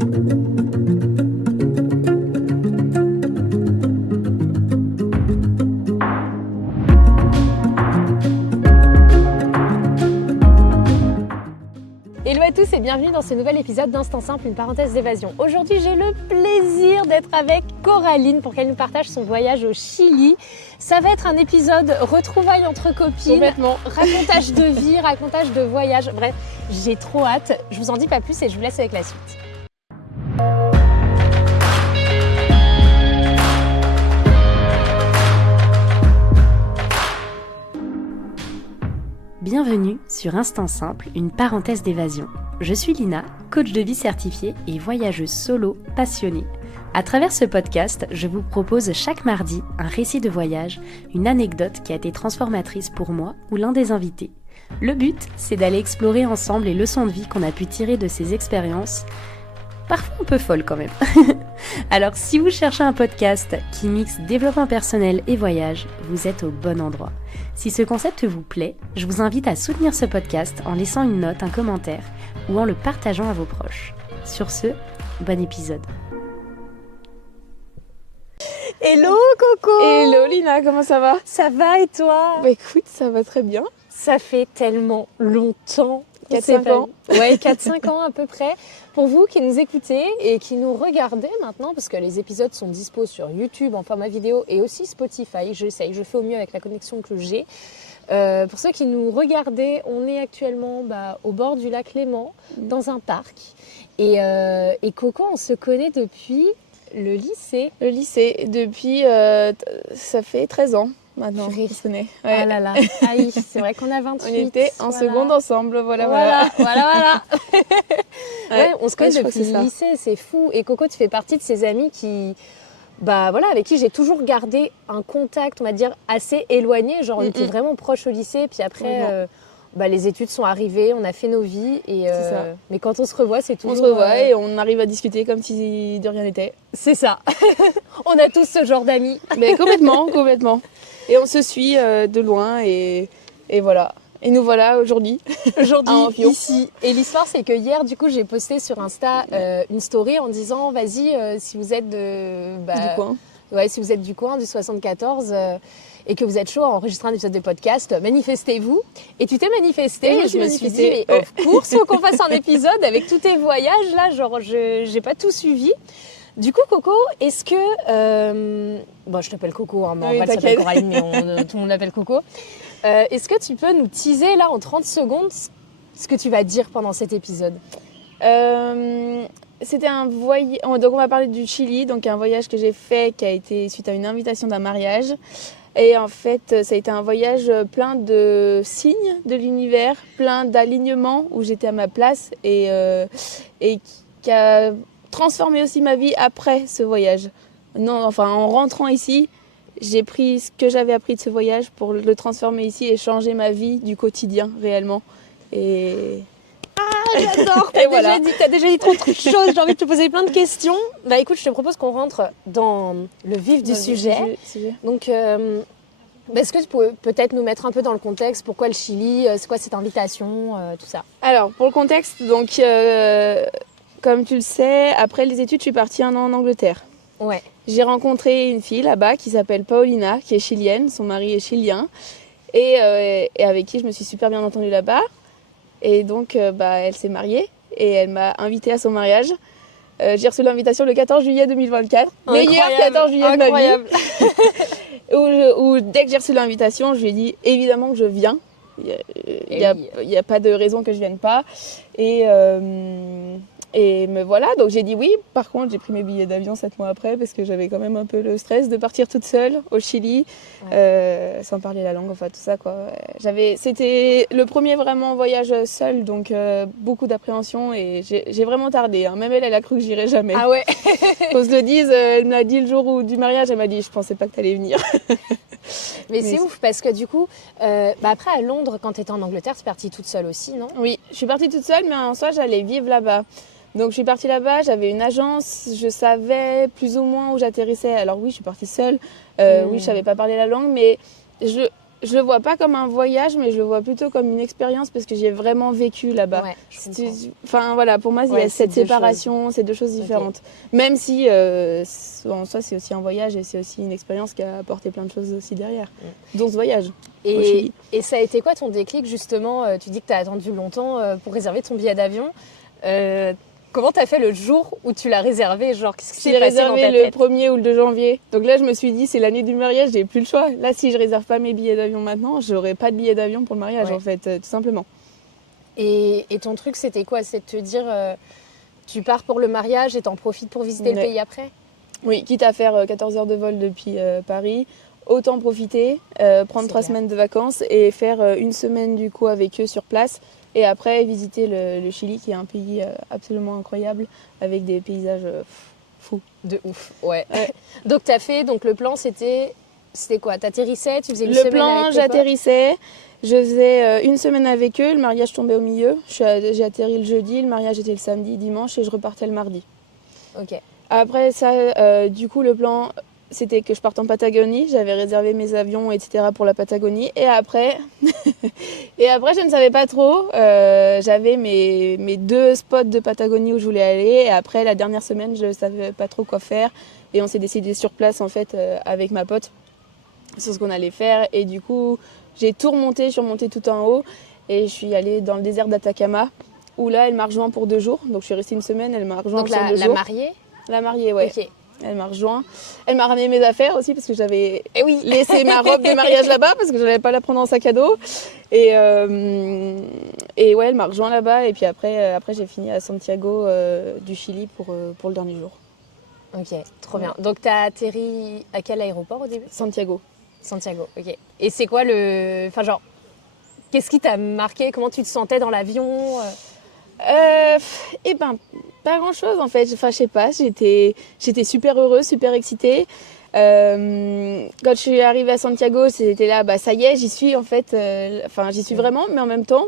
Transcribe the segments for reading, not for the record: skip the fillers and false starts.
Hello à tous et bienvenue dans ce nouvel épisode d'Instant Simple, une parenthèse d'évasion. Aujourd'hui, j'ai le plaisir d'être avec Coraline pour qu'elle nous partage son voyage au Chili. Ça va être un épisode retrouvailles entre copines, complètement, racontage de vie, racontage de voyage. Bref, j'ai trop hâte. Je vous en dis pas plus et je vous laisse avec la suite. Bienvenue sur Instant Simple, une parenthèse d'évasion. Je suis Lina, coach de vie certifiée et voyageuse solo passionnée. À travers ce podcast, je vous propose chaque mardi un récit de voyage, une anecdote qui a été transformatrice pour moi ou l'un des invités. Le but, c'est d'aller explorer ensemble les leçons de vie qu'on a pu tirer de ces expériences, parfois un peu folles quand même. Alors si vous cherchez un podcast qui mixe développement personnel et voyage, vous êtes au bon endroit. Si ce concept vous plaît, je vous invite à soutenir ce podcast en laissant une note, un commentaire ou en le partageant à vos proches. Sur ce, bon épisode. Hello Coco. Hello Lina, comment ça va? Ça va et toi? Bah écoute, ça va très bien. Ça fait tellement longtemps. 4-5 ans. Ouais, 4-5 ans à peu près. Pour vous qui nous écoutez et qui nous regardez maintenant, parce que les épisodes sont dispo sur YouTube en format vidéo et aussi Spotify, je fais au mieux avec la connexion que j'ai. Pour ceux qui nous regardez, on est actuellement au bord du lac Léman, dans un parc. Et Coco, on se connaît depuis le lycée. Le lycée, depuis, ça fait 13 ans maintenant. Purée. On se connaît. Ouais. Ouais. Ah là là, ah oui, c'est vrai qu'on a 28. On était en seconde ensemble, voilà. Ouais, on se connaît je crois depuis que c'est le ça. lycée, c'est fou. Et Coco, tu fais partie de ces amis qui, avec qui j'ai toujours gardé un contact, on va dire, assez éloigné. Genre, on était vraiment proches au lycée, puis après, les études sont arrivées, on a fait nos vies. Et, C'est ça. mais quand on se revoit, c'est toujours... On se revoit et on arrive à discuter comme si de rien n'était. C'est ça. On a tous ce genre d'amis. Mais complètement. Et on se suit de loin et voilà. Et nous voilà aujourd'hui. Aujourd'hui, À ici. Et l'histoire, c'est que hier, du coup, j'ai posté sur Insta une story en disant, vas-y, si vous êtes du coin. Ouais, si vous êtes du coin, du 74, et que vous êtes chaud à enregistrer un épisode de podcast, manifestez-vous. Et tu t'es manifesté, Oui, et je je me me suis dit, manifestée. mais of course, faut qu'on fasse un épisode avec tous tes voyages, là, genre, j'ai pas tout suivi. Du coup, Coco, est-ce que... je t'appelle Coco, hein, mais en Oui, vrai, elle s'appelle t'inquiète. Coraline, mais tout le monde l'appelle Coco. Est-ce que tu peux nous teaser, là, en 30 secondes, ce que tu vas dire pendant cet épisode? C'était un voyage. Donc, on va parler du Chili, donc un voyage que j'ai fait qui a été suite à une invitation d'un mariage. Et en fait, ça a été un voyage plein de signes de l'univers, plein d'alignements où j'étais à ma place et qui a transformé aussi ma vie après ce voyage. En rentrant ici, j'ai pris ce que j'avais appris de ce voyage pour le transformer ici et changer ma vie du quotidien réellement. Et J'adore, Et voilà. T'as déjà dit trop de choses, j'ai envie de te poser plein de questions. Écoute, je te propose qu'on rentre dans le vif du sujet. Donc, est-ce que tu peux peut-être nous mettre un peu dans le contexte, pourquoi le Chili, c'est quoi cette invitation, tout ça? Alors, pour le contexte, donc, comme tu le sais, après les études, je suis partie 1 an en Angleterre. Ouais. J'ai rencontré une fille là-bas qui s'appelle Paulina, qui est chilienne, son mari est chilien, et avec qui je me suis super bien entendue là-bas. Et donc, elle s'est mariée et elle m'a invitée à son mariage. J'ai reçu l'invitation le 14 juillet 2024. Meilleur 14 juillet de ma vie. Où dès que j'ai reçu l'invitation, je lui ai dit évidemment que je viens. Il n'y a pas de raison que je ne vienne pas. Et me voilà, donc j'ai dit oui. Par contre, j'ai pris mes billets d'avion 7 mois après parce que j'avais quand même un peu le stress de partir toute seule au Chili, sans parler la langue, enfin tout ça quoi. C'était le premier vraiment voyage seul, donc beaucoup d'appréhension et j'ai vraiment tardé. Hein. Même elle a cru que j'irais jamais. Ah ouais. Qu'on se le dise, elle me l'a dit le jour du mariage, elle m'a dit je pensais pas que t'allais venir. Mais c'est ouf parce que du coup, après à Londres, quand tu étais en Angleterre, tu es partie toute seule aussi, non? Oui, je suis partie toute seule, mais en soi j'allais vivre là-bas. Donc je suis partie là-bas, j'avais une agence, je savais plus ou moins où j'atterrissais. Alors oui, je suis partie seule, oui, je savais pas parler la langue, mais je le vois pas comme un voyage, mais je le vois plutôt comme une expérience parce que j'ai vraiment vécu là-bas. Ouais, je comprends. Enfin voilà, pour moi, il y Ouais, a c'est cette deux séparation, c'est deux choses différentes. Même si en soi, c'est aussi un voyage et c'est aussi une expérience qui a apporté plein de choses aussi derrière, dont ce voyage au Chili. Et ça a été quoi ton déclic justement Tu dis que tu as attendu longtemps pour réserver ton billet d'avion. Comment tu as fait le jour où tu l'as réservé? Genre, qu'est-ce qui s'est J'ai passé dans réservé ta le tête? 1er ou le 2 janvier. Donc là, je me suis dit, c'est l'année du mariage, j'ai plus le choix. Là, si je réserve pas mes billets d'avion maintenant, j'aurai pas de billets d'avion pour le mariage, Ouais. en fait, tout simplement. Et ton truc, c'était quoi? C'est de te dire, tu pars pour le mariage et t'en profites pour visiter le Ouais. pays après? Oui, quitte à faire 14 heures de vol depuis Paris, autant profiter, prendre C'est 3 clair. semaines de vacances et faire une semaine du coup avec eux sur place. Et après, visiter le Chili, qui est un pays absolument incroyable, avec des paysages fous. De ouf, ouais. Ouais. Donc, donc le plan, c'était quoi? T'atterrissais, tu faisais une Le semaine plan, avec tes potes? j'atterrissais, je faisais une semaine avec eux, le mariage tombait au milieu. J'ai atterri le jeudi, le mariage était le samedi, dimanche et je repartais le mardi. Ok. Après ça, du coup, le plan, c'était que je parte en Patagonie. J'avais réservé mes avions, etc. pour la Patagonie. Et après, je ne savais pas trop. J'avais mes 2 spots de Patagonie où je voulais aller. Et après, la dernière semaine, je ne savais pas trop quoi faire. Et on s'est décidé sur place, en fait, avec ma pote, sur ce qu'on allait faire. Et du coup, j'ai tout remonté, je suis remontée tout en haut. Et je suis allée dans le désert d'Atacama, où là, elle m'a rejoint pour 2 jours. Donc, je suis restée une semaine, elle m'a rejoint Donc, sur 2 la jours. mariée? La mariée, ouais. Ok. Elle m'a rejoint. Elle m'a ramené mes affaires aussi parce que j'avais Eh oui. laissé ma robe de mariage là-bas parce que je n'allais pas la prendre en sac à dos. Et ouais, elle m'a rejoint là-bas. Et puis après j'ai fini à Santiago du Chili pour le dernier jour. Ok, trop bien. Donc, t'as atterri à quel aéroport au début? Santiago. Santiago, ok. Et c'est quoi Enfin, genre, qu'est-ce qui t'a marqué? Comment tu te sentais dans l'avion? Eh ben, pas grand-chose en fait. Enfin, je sais pas, j'étais super heureuse, super excitée. Quand je suis arrivée à Santiago, c'était là, bah ça y est, j'y suis en fait. Enfin, j'y suis vraiment, mais en même temps,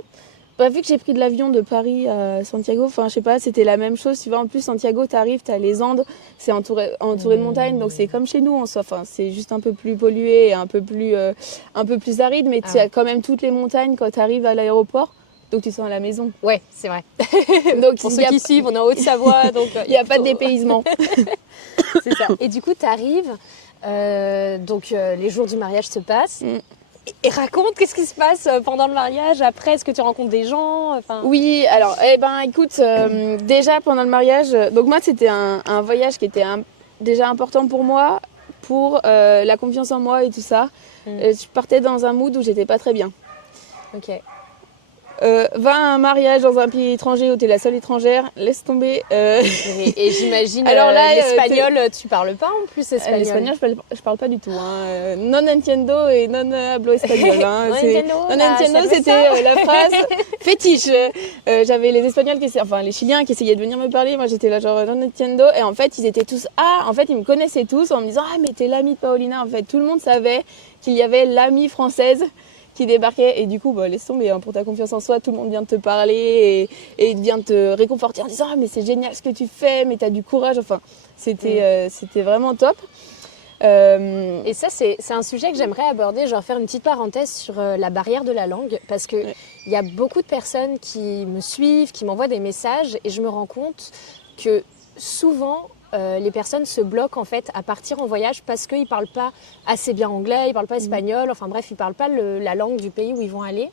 bah, vu que j'ai pris de l'avion de Paris à Santiago, enfin, je sais pas, c'était la même chose. Tu vois, en plus, Santiago, t'arrives, t'as les Andes, c'est entouré de montagnes, donc c'est comme chez nous en soi. Enfin, c'est juste un peu plus pollué et un peu plus aride, mais tu as quand même toutes les montagnes quand t'arrives à l'aéroport. Donc tu sens à la maison. Ouais, c'est vrai. Donc Pour ceux qui suivent, on est en Haute-Savoie, donc il n'y a pas de dépaysement. c'est ça. Et du coup, tu arrives, les jours du mariage se passent. Et raconte, qu'est-ce qui se passe pendant le mariage? Après, est-ce que tu rencontres des gens? Enfin... Oui, alors, écoute, déjà pendant le mariage, donc moi c'était un voyage qui était déjà important pour moi, pour la confiance en moi et tout ça. Je partais dans un mood où j'étais pas très bien. Ok. Va à un mariage dans un pays étranger où t'es la seule étrangère, laisse tomber. Et j'imagine, alors là, l'espagnol, tu parles pas en plus espagnol? L'espagnol, je parle pas du tout. Hein. Non entiendo et non hablo espagnol. Hein. Non entiendo, c'était la phrase fétiche. J'avais les Espagnols, les Chiliens qui essayaient de venir me parler. Moi, j'étais là genre non entiendo. Et en fait, ils étaient tous ils me connaissaient tous en me disant mais t'es l'amie de Paulina. En fait, tout le monde savait qu'il y avait l'amie française qui débarquait et du coup laisse tomber, pour ta confiance en soi, tout le monde vient te parler et vient te réconforter en disant mais c'est génial ce que tu fais, mais t'as du courage, enfin c'était vraiment top. Et ça c'est un sujet que j'aimerais aborder, genre faire une petite parenthèse sur la barrière de la langue, parce que il y a beaucoup de personnes qui me suivent, qui m'envoient des messages et je me rends compte que souvent les personnes se bloquent en fait à partir en voyage parce qu'ils ne parlent pas assez bien anglais, ils ne parlent pas espagnol, enfin bref, ils ne parlent pas la langue du pays où ils vont aller.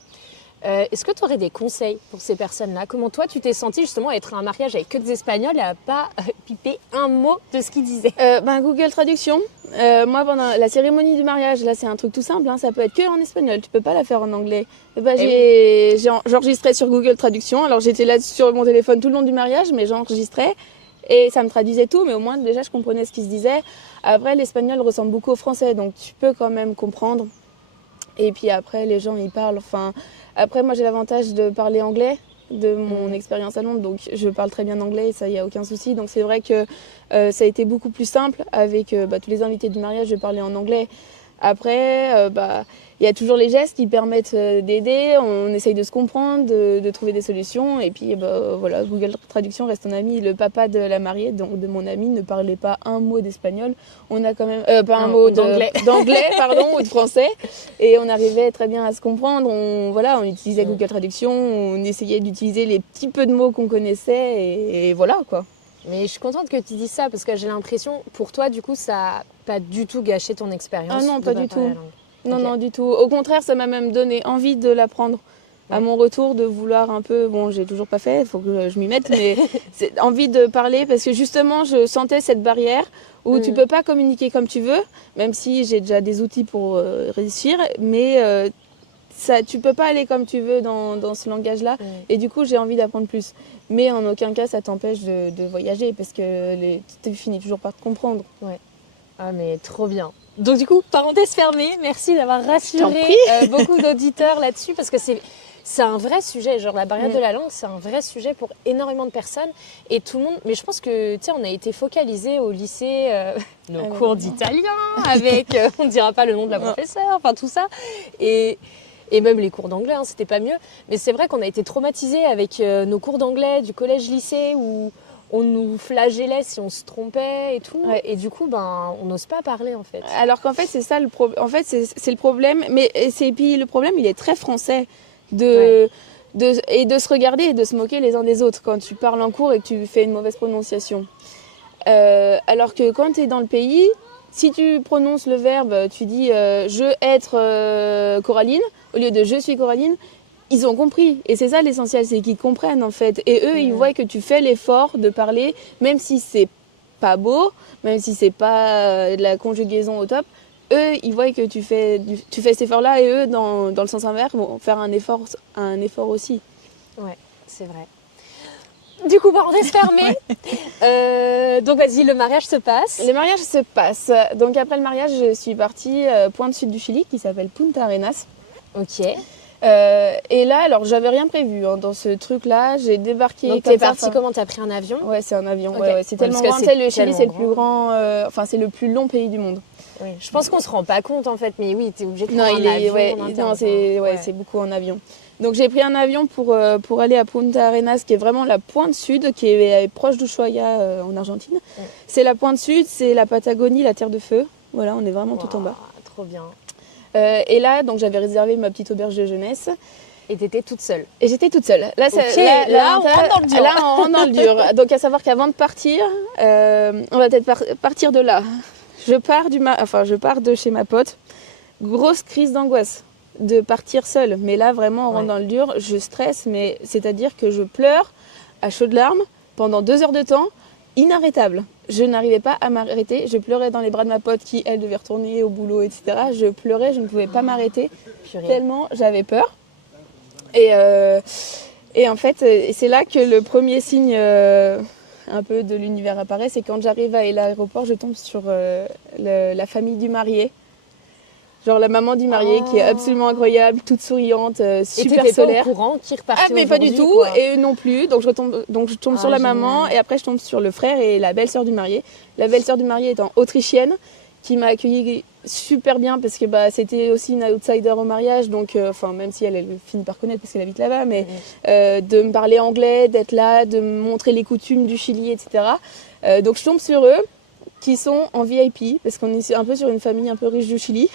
Est-ce que tu aurais des conseils pour ces personnes-là? Comment toi tu t'es sentie justement à être à un mariage avec que des Espagnols et à pas piper un mot de ce qu'ils disaient? Google Traduction. Moi pendant la cérémonie du mariage, là c'est un truc tout simple, ça peut être que en espagnol, tu peux pas la faire en anglais. J'enregistrais sur Google Traduction, alors j'étais là sur mon téléphone tout le long du mariage, mais j'enregistrais. Et ça me traduisait tout, mais au moins déjà je comprenais ce qui se disait. Après l'espagnol ressemble beaucoup au français, donc tu peux quand même comprendre. Et puis après les gens ils parlent, après moi j'ai l'avantage de parler anglais de mon expérience à Londres, donc je parle très bien anglais et ça y a aucun souci. Donc c'est vrai que ça a été beaucoup plus simple avec tous les invités du mariage de parler en anglais. Après, il y a toujours les gestes qui permettent d'aider, on essaye de se comprendre, de trouver des solutions. Et puis voilà, Google Traduction reste un ami. Le papa de la mariée, donc de mon ami, ne parlait pas un mot d'espagnol. On a quand même pas un mot d'anglais ou de français. Et on arrivait très bien à se comprendre. On utilisait Google Traduction, on essayait d'utiliser les petits peu de mots qu'on connaissait et voilà quoi. Mais je suis contente que tu dises ça parce que j'ai l'impression, pour toi, du coup, ça n'a pas du tout gâché ton expérience. Ah non, pas du tout. Non, non, du tout. Au contraire, ça m'a même donné envie de l'apprendre. À mon retour, de vouloir un peu... Bon, j'ai toujours pas fait, il faut que je m'y mette, mais c'est envie de parler parce que justement, je sentais cette barrière où tu peux pas communiquer comme tu veux, même si j'ai déjà des outils pour réussir, mais tu peux pas aller comme tu veux dans ce langage-là. Et du coup, j'ai envie d'apprendre plus. Mais en aucun cas, ça t'empêche de voyager parce que tu finis toujours par te comprendre. Ouais. Ah, mais trop bien. Donc du coup, parenthèse fermée, merci d'avoir rassuré beaucoup d'auditeurs là-dessus parce que c'est un vrai sujet, genre la barrière de la langue, c'est un vrai sujet pour énormément de personnes et tout le monde. Mais je pense que, tu sais, on a été focalisés au lycée, nos cours d'italien avec, on ne dira pas le nom de la professeure, enfin tout ça. Et même les cours d'anglais, c'était pas mieux. Mais c'est vrai qu'on a été traumatisés avec nos cours d'anglais du collège-lycée où on nous flagellait si on se trompait et tout. Ouais. Et du coup, on n'ose pas parler en fait. Alors qu'en fait, c'est ça le problème. En fait, c'est le problème. Mais puis le problème, il est très français et de se regarder et de se moquer les uns des autres quand tu parles en cours et que tu fais une mauvaise prononciation. Alors que quand tu es dans le pays, si tu prononces le verbe, tu dis je être Coraline au lieu de je suis Coraline. Ils ont compris. Et c'est ça l'essentiel, c'est qu'ils comprennent en fait. Et eux, ils voient que tu fais l'effort de parler, même si c'est pas beau, même si c'est pas de la conjugaison au top. Eux, ils voient que tu fais cet effort-là et eux, dans le sens inverse, vont faire un effort aussi. Ouais, c'est vrai. Du coup, parenthèse fermée. Donc vas-y, le mariage se passe. Le mariage se passe. Donc après le mariage, je suis partie point sud du Chili, qui s'appelle Punta Arenas. Ok. Et là, alors j'avais rien prévu dans ce truc-là. J'ai débarqué. Donc t'es partie comment? T'as pris un avion? Ouais, c'est un avion. Okay. Ouais, c'est tellement grand. Le Chili, c'est le plus grand. C'est le plus long pays du monde. Oui. Je pense qu'on se rend pas compte en fait, mais oui, t'es obligé de prendre un avion. C'est beaucoup en avion. Donc j'ai pris un avion pour aller à Punta Arenas, qui est vraiment la pointe sud, qui est proche d'Ushuaia en Argentine. Ouais. C'est la pointe sud, c'est la Patagonie, la Terre de Feu. Voilà, on est vraiment tout en bas. Trop bien. Et là, donc j'avais réservé ma petite auberge de jeunesse. Et t'étais toute seule. Et j'étais toute seule. Là, là, on rentre dans le dur. Là, on rentre dans le dur. Donc à savoir qu'avant de partir, on va peut-être partir de là. Je pars de chez ma pote. Grosse crise d'angoisse de partir seule. Mais là, vraiment, on rentre dans le dur. Je stresse, mais c'est-à-dire que je pleure à chaudes larmes pendant 2 heures de temps, inarrêtable. Je n'arrivais pas à m'arrêter. Je pleurais dans les bras de ma pote qui, elle, devait retourner au boulot, etc. Je pleurais, je ne pouvais pas m'arrêter tellement j'avais peur. Et en fait, c'est là que le premier signe un peu de l'univers apparaît. C'est quand j'arrive à l'aéroport, je tombe sur la famille du marié. Genre la maman du marié qui est absolument incroyable, toute souriante, super et solaire. Pas au courant qui repartait mais pas du tout, quoi. Et eux non plus. Donc je tombe sur la maman et après je tombe sur le frère et la belle-sœur du marié. La belle-sœur du marié étant autrichienne, qui m'a accueillie super bien parce que c'était aussi une outsider au mariage. Donc même si elle finit par connaître parce qu'elle habite là-bas, mais de me parler anglais, d'être là, de me montrer les coutumes du Chili, etc. Donc je tombe sur eux, qui sont en VIP, parce qu'on est un peu sur une famille un peu riche du Chili.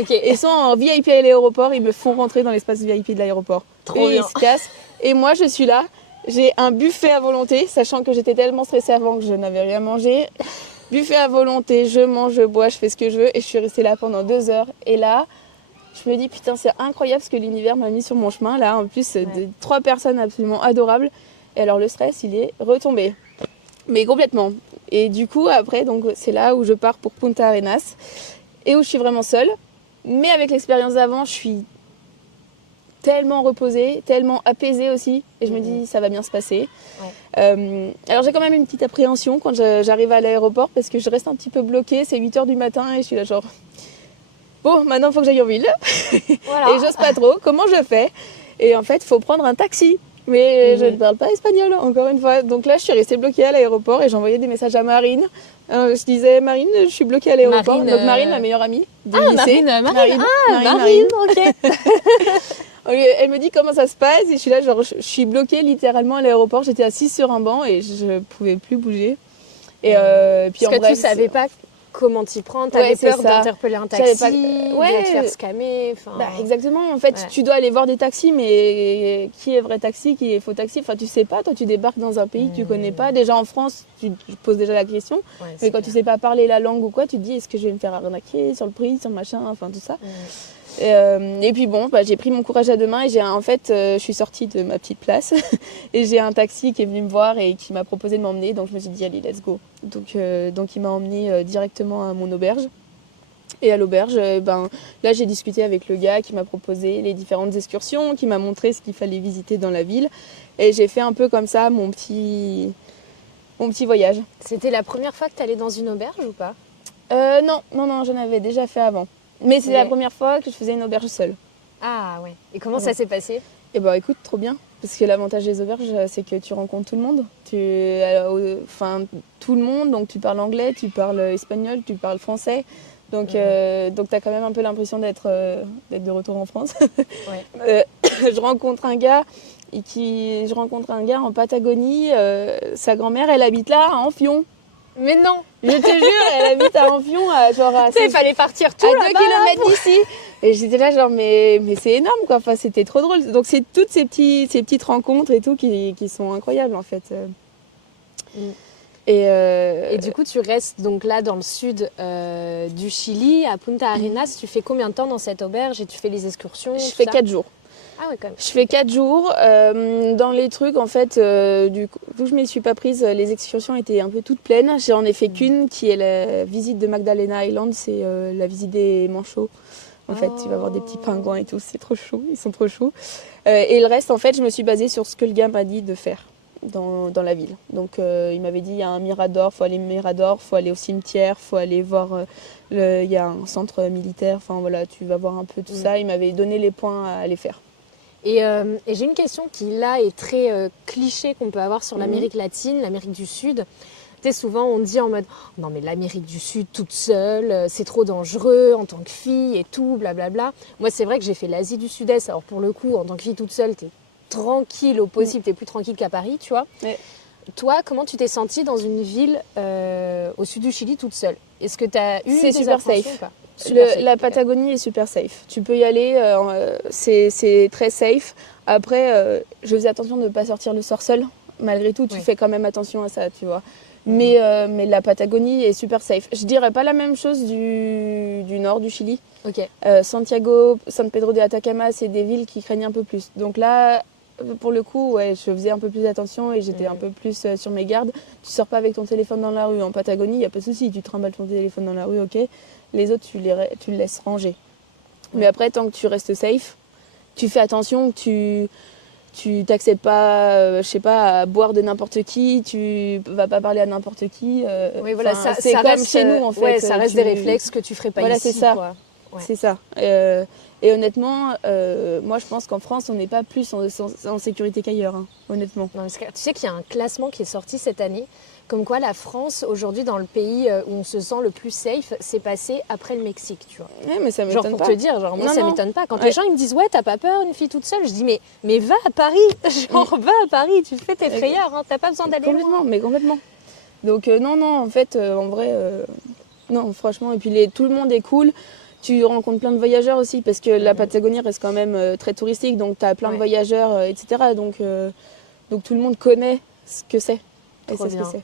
Okay. Ils sont en VIP à l'aéroport, ils me font rentrer dans l'espace VIP de l'aéroport. Trop bien. Ils se cassent. Et moi, je suis là, j'ai un buffet à volonté, sachant que j'étais tellement stressée avant que je n'avais rien mangé. Buffet à volonté, je mange, je bois, je fais ce que je veux, et je suis restée là pendant 2 heures. Et là, je me dis, putain, c'est incroyable ce que l'univers m'a mis sur mon chemin, là, en plus, 3 personnes absolument adorables. Et alors, le stress, il est retombé. Mais complètement. Et du coup, après, donc, c'est là où je pars pour Punta Arenas et où je suis vraiment seule. Mais avec l'expérience d'avant, je suis tellement reposée, tellement apaisée aussi. Et je me dis, ça va bien se passer. Ouais. Alors, j'ai quand même une petite appréhension quand j'arrive à l'aéroport parce que je reste un petit peu bloquée. C'est 8h du matin et je suis là genre, bon, maintenant, il faut que j'aille en ville. Voilà. Et j'ose pas trop. Comment je fais? Et en fait, il faut prendre un taxi. Mais je ne parle pas espagnol, encore une fois. Donc là, je suis restée bloquée à l'aéroport et j'envoyais des messages à Marine. Je disais, Marine, je suis bloquée à l'aéroport. Marine, Donc Marine, ma meilleure amie du Ah, lycée. Marine, ok. Elle me dit comment ça se passe et je suis là, genre, je suis bloquée littéralement à l'aéroport. J'étais assise sur un banc et je pouvais plus bouger. Et puis Parce que tu savais pas comment t'y prendre, t'avais Ouais, c'est peur ça. d'interpeller un taxi, Pas- de te faire scammer. Bah, exactement, en fait, Ouais. tu dois aller voir des taxis, mais qui est vrai taxi, qui est faux taxi, enfin tu sais pas, toi tu débarques dans un pays que tu connais pas. Déjà en France, tu te poses déjà la question, Ouais, mais c'est quand clair. tu sais pas parler la langue ou quoi, tu te dis est-ce que je vais me faire arnaquer sur le prix, sur le machin, enfin tout ça. Et puis bon, bah, j'ai pris mon courage à deux mains et je suis sortie de ma petite place et j'ai un taxi qui est venu me voir et qui m'a proposé de m'emmener, donc je me suis dit allez let's go. Donc il m'a emmené directement à mon auberge. Et à l'auberge, là j'ai discuté avec le gars qui m'a proposé les différentes excursions, qui m'a montré ce qu'il fallait visiter dans la ville. Et j'ai fait un peu comme ça mon petit voyage. C'était la première fois que t'allais dans une auberge ou pas? Non, j'en avais déjà fait avant. Mais c'est la première fois que je faisais une auberge seule. Ah ouais. Et comment ça s'est passé? Et bah écoute, trop bien. Parce que l'avantage des auberges, c'est que tu rencontres tout le monde. Tout le monde, donc tu parles anglais, tu parles espagnol, tu parles français. Donc tu as quand même un peu l'impression d'être de retour en France. Ouais. Je rencontre un gars en Patagonie. Sa grand-mère, elle habite là, à Amphion. Mais non. Je te jure, elle habite à Amphion, à Tu sais, il fallait partir tout à 2 là-bas. kilomètres d'ici. Et j'étais là genre mais c'est énorme quoi. Enfin, c'était trop drôle. Donc c'est toutes ces petites rencontres et tout qui sont incroyables en fait. Et du coup, tu restes donc là dans le sud du Chili, à Punta Arenas. Tu fais combien de temps dans cette auberge et tu fais les excursions? je tout fais ça 4 jours. Ah ouais, quand même. Je fais 4 jours. Dans les trucs, en fait, du coup, vu que je ne m'y suis pas prise, les excursions étaient un peu toutes pleines. J'en ai fait qu'une qui est la visite de Magdalena Island, c'est la visite des manchots. En fait, tu vas voir des petits pingouins et tout, c'est trop chou, ils sont trop choux. Et le reste, en fait, je me suis basée sur ce que le gars m'a dit de faire dans la ville. Donc, il m'avait dit, il y a un mirador, il faut aller au mirador, il faut aller au cimetière, il faut aller voir, il y a un centre militaire, enfin voilà, tu vas voir un peu tout ça. Il m'avait donné les points à aller faire. Et j'ai une question qui, là, est très cliché qu'on peut avoir sur l'Amérique latine, l'Amérique du Sud. Tu sais, souvent, on dit en mode « Non, mais l'Amérique du Sud, toute seule, c'est trop dangereux en tant que fille et tout, blablabla. » Moi, c'est vrai que j'ai fait l'Asie du Sud-Est. Alors, pour le coup, en tant que fille toute seule, t'es tranquille au possible. T'es plus tranquille qu'à Paris, tu vois. Ouais. Toi, comment tu t'es sentie dans une ville au sud du Chili toute seule? Est-ce que tu as eu C'est des super appréhensions safe. ou pas? Super safe, La ok. Patagonie est super safe. Tu peux y aller, c'est très safe. Après, je faisais attention de ne pas sortir le soir seul. Malgré tout, tu fais quand même attention à ça, tu vois. Mais la Patagonie est super safe. Je dirais pas la même chose du nord du Chili. Ok. Santiago, San Pedro de Atacama, c'est des villes qui craignent un peu plus. Donc là, pour le coup, ouais, je faisais un peu plus attention et j'étais un peu plus sur mes gardes. Tu sors pas avec ton téléphone dans la rue. En Patagonie, il n'y a pas de souci. Tu trimbales ton téléphone dans la rue, ok. Les autres, tu le laisses ranger. Mais après, tant que tu restes safe, tu fais attention, tu t'acceptes pas, je sais pas, à boire de n'importe qui, tu vas pas parler à n'importe qui. Oui, voilà, Enfin, ça c'est comme reste, chez nous, en fait. Ouais, ça reste des réflexes que tu ferais pas Voilà, ici. c'est ça. Quoi. Ouais. C'est ça. Et honnêtement, moi, je pense qu'en France, on n'est pas plus en sécurité qu'ailleurs, hein, honnêtement. Non, tu sais qu'il y a un classement qui est sorti cette année, comme quoi la France, aujourd'hui, dans le pays où on se sent le plus safe, c'est passé après le Mexique, tu vois. Ouais, mais ça Genre m'étonne pour pas. te dire, genre moi Non, ça non. m'étonne pas. Quand Ouais. les gens ils me disent ouais t'as pas peur une fille toute seule, je dis mais va à Paris, genre va à Paris, tu te fais tes frayeurs, hein, t'as pas besoin d'aller loin. Complètement, mais complètement. Donc non, en fait, en vrai, non, franchement. Et puis tout le monde est cool. Tu rencontres plein de voyageurs aussi, parce que la Patagonie reste quand même très touristique, donc tu as plein de voyageurs, etc. Donc tout le monde connaît ce que c'est. Et Trop c'est ce que bien. c'est.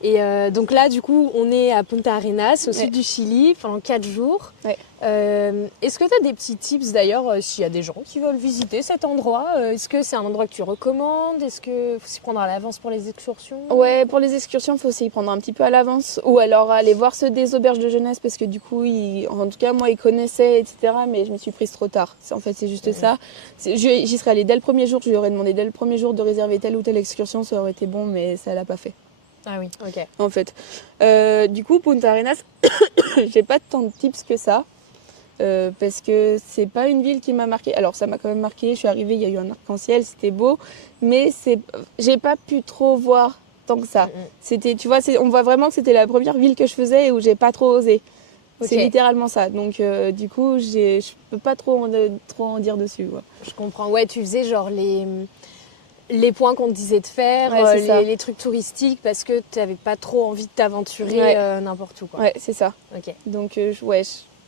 Et donc là du coup on est à Punta Arenas, au sud du Chili, pendant 4 jours. Ouais. Est-ce que tu as des petits tips d'ailleurs s'il y a des gens qui veulent visiter cet endroit? Est-ce que c'est un endroit que tu recommandes? Est-ce qu'il faut s'y prendre à l'avance pour les excursions? Ouais, pour les excursions, il faut s'y prendre un petit peu à l'avance. Ou alors aller voir ceux des auberges de jeunesse, parce que du coup, en tout cas, moi, ils connaissaient, etc. Mais je me suis prise trop tard. En fait, c'est juste ça. J'y serais allée dès le premier jour. Je lui aurais demandé dès le premier jour de réserver telle ou telle excursion. Ça aurait été bon, mais ça l'a pas fait. Ah oui, ok. En fait. Du coup, Punta Arenas, j'ai pas tant de tips que ça. parce que c'est pas une ville qui m'a marquée. Alors ça m'a quand même marquée, je suis arrivée, il y a eu un arc-en-ciel, c'était beau, mais j'ai pas pu trop voir tant que ça. C'était, tu vois, on voit vraiment que c'était la première ville que je faisais et où j'ai pas trop osé. Ok. C'est littéralement ça. Donc du coup, je peux pas trop en dire dessus. Ouais. Je comprends. Ouais, tu faisais genre les points qu'on te disait de faire, Ouais, c'est ça. les trucs touristiques, parce que tu n'avais pas trop envie de t'aventurer Ouais. n'importe où, quoi. Ouais, c'est ça. Ok. Donc ouais,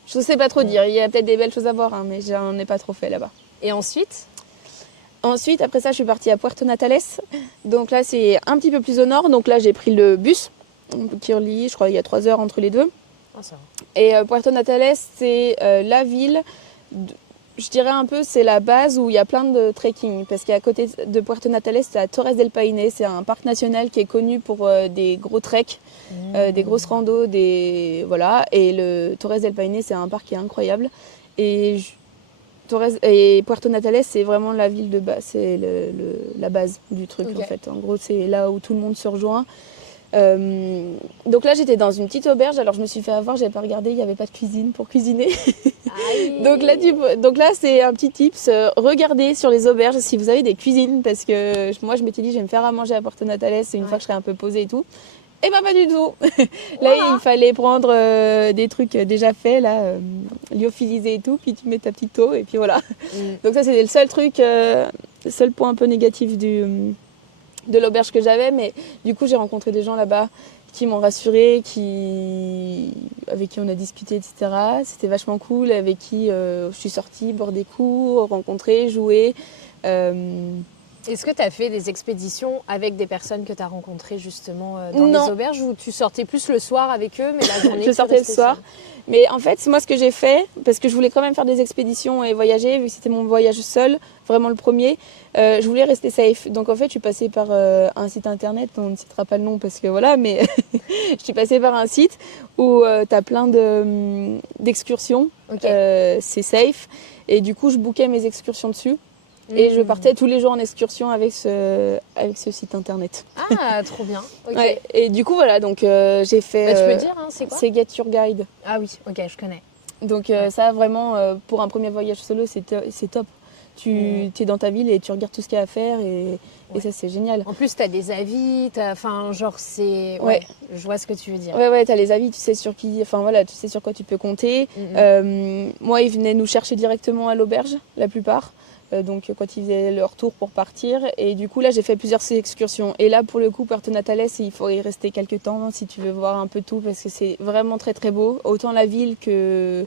je sais pas trop dire. Il y a peut-être des belles choses à voir, hein, mais j'en ai pas trop fait là-bas. Et ensuite? Ensuite, après ça, je suis partie à Puerto Natales. Donc là, c'est un petit peu plus au nord. Donc là, j'ai pris le bus qui relie, je crois, il y a 3 heures entre les deux. Ah, ça va. Et Puerto Natales, c'est la ville, je dirais un peu, c'est la base où il y a plein de trekking. Parce qu'à côté de Puerto Natales, c'est à Torres del Paine. C'est un parc national qui est connu pour des gros treks, des grosses randos, voilà. Et le Torres del Paine, c'est un parc qui est incroyable. Et Puerto Natales, c'est vraiment la ville de base, c'est la base du truc Ok. en fait. En gros, c'est là où tout le monde se rejoint. Donc là, j'étais dans une petite auberge. Alors je me suis fait avoir, j'avais pas regardé, il n'y avait pas de cuisine pour cuisiner. Aïe. Donc là, c'est un petit tips. Regardez sur les auberges si vous avez des cuisines, parce que moi, je m'étais dit, je vais me faire à manger à Puerto Natales une fois que je serai un peu posée et tout. Et ben pas du tout. Là, il fallait prendre des trucs déjà faits, là, lyophilisés et tout, puis tu mets ta petite eau et puis voilà. Donc ça, c'était le seul truc, le seul point un peu négatif de l'auberge que j'avais, mais du coup, j'ai rencontré des gens là-bas qui m'ont rassurée, avec qui on a discuté, etc. C'était vachement cool, avec qui je suis sortie, boire des coups, rencontrer, jouer. Est-ce que tu as fait des expéditions avec des personnes que tu as rencontrées justement dans Non. les auberges, ou tu sortais plus le soir avec eux, mais la journée Je tu sortais le restais soir. seule? Mais en fait, moi, ce que j'ai fait, parce que je voulais quand même faire des expéditions et voyager, vu que c'était mon voyage seul, vraiment le premier, je voulais rester safe. Donc en fait, je suis passée par un site internet, on ne citera pas le nom parce que voilà, mais je suis passée par un site où tu as plein d'excursions, Ok. c'est safe. Et du coup, je bookais mes excursions dessus. Et je partais tous les jours en excursion avec ce site internet. Ah, trop bien. Ok. Ouais, et du coup, voilà, donc j'ai fait. Bah, tu peux dire, hein, c'est quoi? C'est Get Your Guide. Ah oui, ok, je connais. Donc Ouais. ça, vraiment, pour un premier voyage solo, c'est top. Tu es dans ta ville et tu regardes tout ce qu'il y a à faire et ça, c'est génial. En plus, tu as des avis, enfin, genre, c'est... Ouais. Je vois ce que tu veux dire. Ouais, t'as les avis, tu sais sur qui, enfin voilà, tu sais sur quoi tu peux compter. Moi, ils venaient nous chercher directement à l'auberge, la plupart. Donc quand ils faisaient leur tour pour partir. Et du coup, là, j'ai fait plusieurs excursions. Et là, pour le coup, Puerto Natales, il faut y rester quelques temps si tu veux voir un peu tout, parce que c'est vraiment très très beau. Autant la ville que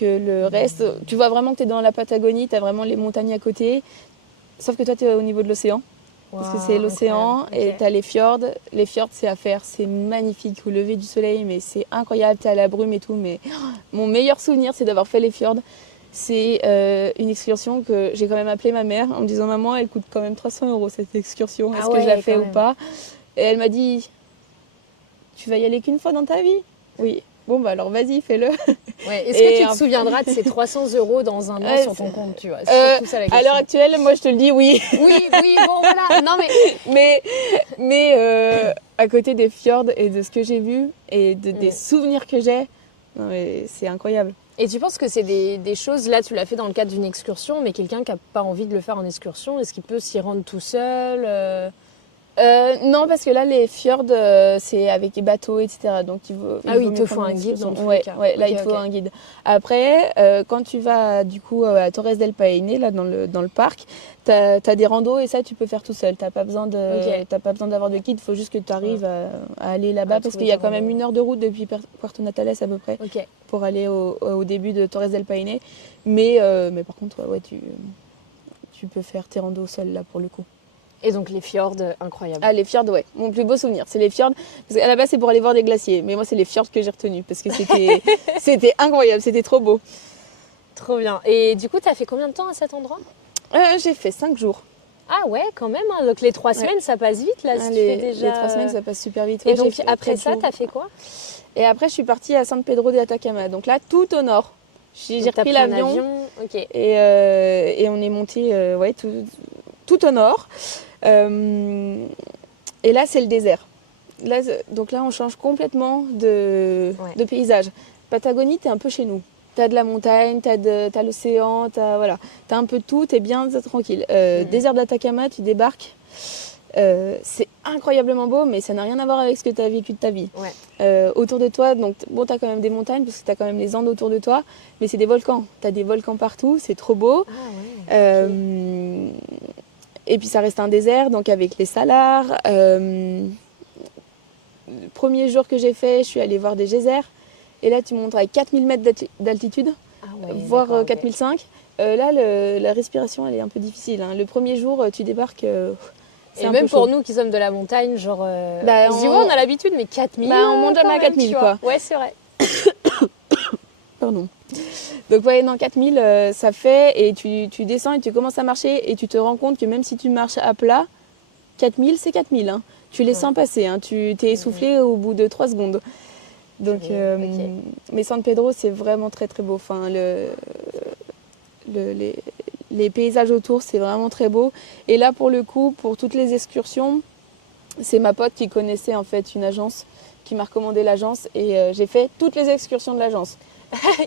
le reste. Tu vois vraiment que tu es dans la Patagonie, tu as vraiment les montagnes à côté. Sauf que toi, tu es au niveau de l'océan. Parce que c'est l'océan et tu as les fjords. Les fjords, c'est à faire, c'est magnifique au lever du soleil, mais c'est incroyable. Tu es à la brume et tout. Mais mon meilleur souvenir, c'est d'avoir fait les fjords. C'est une excursion que j'ai quand même appelé ma mère en me disant, maman, elle coûte quand même 300 € cette excursion. Est-ce que je la fais ou pas? Et elle m'a dit, tu vas y aller qu'une fois dans ta vie? Oui. Bon, bah alors vas-y, fais-le. Ouais. Est-ce que tu te souviendras de ces 300 € dans un an sur ton compte, tu vois? C'est surtout ça la question. À l'heure actuelle, moi je te le dis, oui. Oui, bon, voilà. Non, mais à côté des fjords et de ce que j'ai vu et des souvenirs que j'ai, non, mais c'est incroyable. Et tu penses que c'est des choses, là tu l'as fait dans le cadre d'une excursion, mais quelqu'un qui n'a pas envie de le faire en excursion, est-ce qu'il peut s'y rendre tout seul? Non, parce que là, les fjords, c'est avec les bateaux, etc. Donc, il te faut un guide dans tous les cas. Ouais, là, Ok, il faut ok. un guide. Après, quand tu vas, du coup, à Torres del Paine, là, dans le parc, tu as des randos et ça, tu peux faire tout seul. Tu n'as pas besoin d'avoir de guide, il faut juste que tu arrives à aller là-bas, À parce trouver qu'il y a ton quand même rando. 1 heure de route depuis Puerto Natales, à peu près, Ok. pour aller au début de Torres del Paine. Mais par contre, ouais, tu peux faire tes randos seul, là, pour le coup. Et donc les fjords, incroyables. Ah, les fjords, ouais. Mon plus beau souvenir, c'est les fjords. Parce qu'à la base, c'est pour aller voir des glaciers. Mais moi, c'est les fjords que j'ai retenus. Parce que c'était incroyable, c'était trop beau. Trop bien. Et du coup, tu as fait combien de temps à cet endroit? J'ai fait 5 jours. Ah ouais, quand même. Hein. Donc les 3 semaines, ça passe vite là. Si tu fais déjà... Les 3 semaines, ça passe super vite. Et Ouais, donc j'ai fait après 4 ça, jours. tu as fait quoi? Et après, je suis partie à San Pedro de Atacama. Donc là, tout au nord. J'ai Donc, t'as repris pris un l'avion. avion. Ok. Et on est monté tout au nord. Et là, c'est le désert. Donc là, on change complètement de paysage. Patagonie, t'es un peu chez nous. T'as de la montagne, t'as l'océan, t'as un peu de tout, t'es bien tranquille. Désert d'Atacama, tu débarques. C'est incroyablement beau, mais ça n'a rien à voir avec ce que tu as vécu de ta vie. Ouais. Autour de toi, donc bon, tu as quand même des montagnes, parce que tu as quand même les Andes autour de toi, mais c'est des volcans. Tu as des volcans partout, c'est trop beau. Ah ouais, ok. Et puis ça reste un désert, donc avec les salars. Le premier jour que j'ai fait, je suis allée voir des geysers. Et là, tu montes à 4000 mètres d'altitude, Ah ouais, voire d'accord, ok. 4005. Là, la respiration, elle est un peu difficile. Hein. Le premier jour, tu débarques... c'est Et un même peu pour chaud. nous qui sommes de la montagne, genre, Bah, on se dit, ouais, on a l'habitude, mais 4000. on monte jamais quand à même, 4000, tu vois. quoi. Ouais, c'est vrai. Pardon. Donc ouais, non, 4000, ça fait, et tu descends et tu commences à marcher, et tu te rends compte que même si tu marches à plat, 4000, c'est 4000. Hein. Tu les sens passer, hein. Tu t'es essoufflé au bout de 3 secondes. Donc, Ok. mais San Pedro, c'est vraiment très très beau. Enfin, les paysages autour, c'est vraiment très beau. Et là, pour le coup, pour toutes les excursions, c'est ma pote qui connaissait en fait une agence, qui m'a recommandé l'agence, et j'ai fait toutes les excursions de l'agence.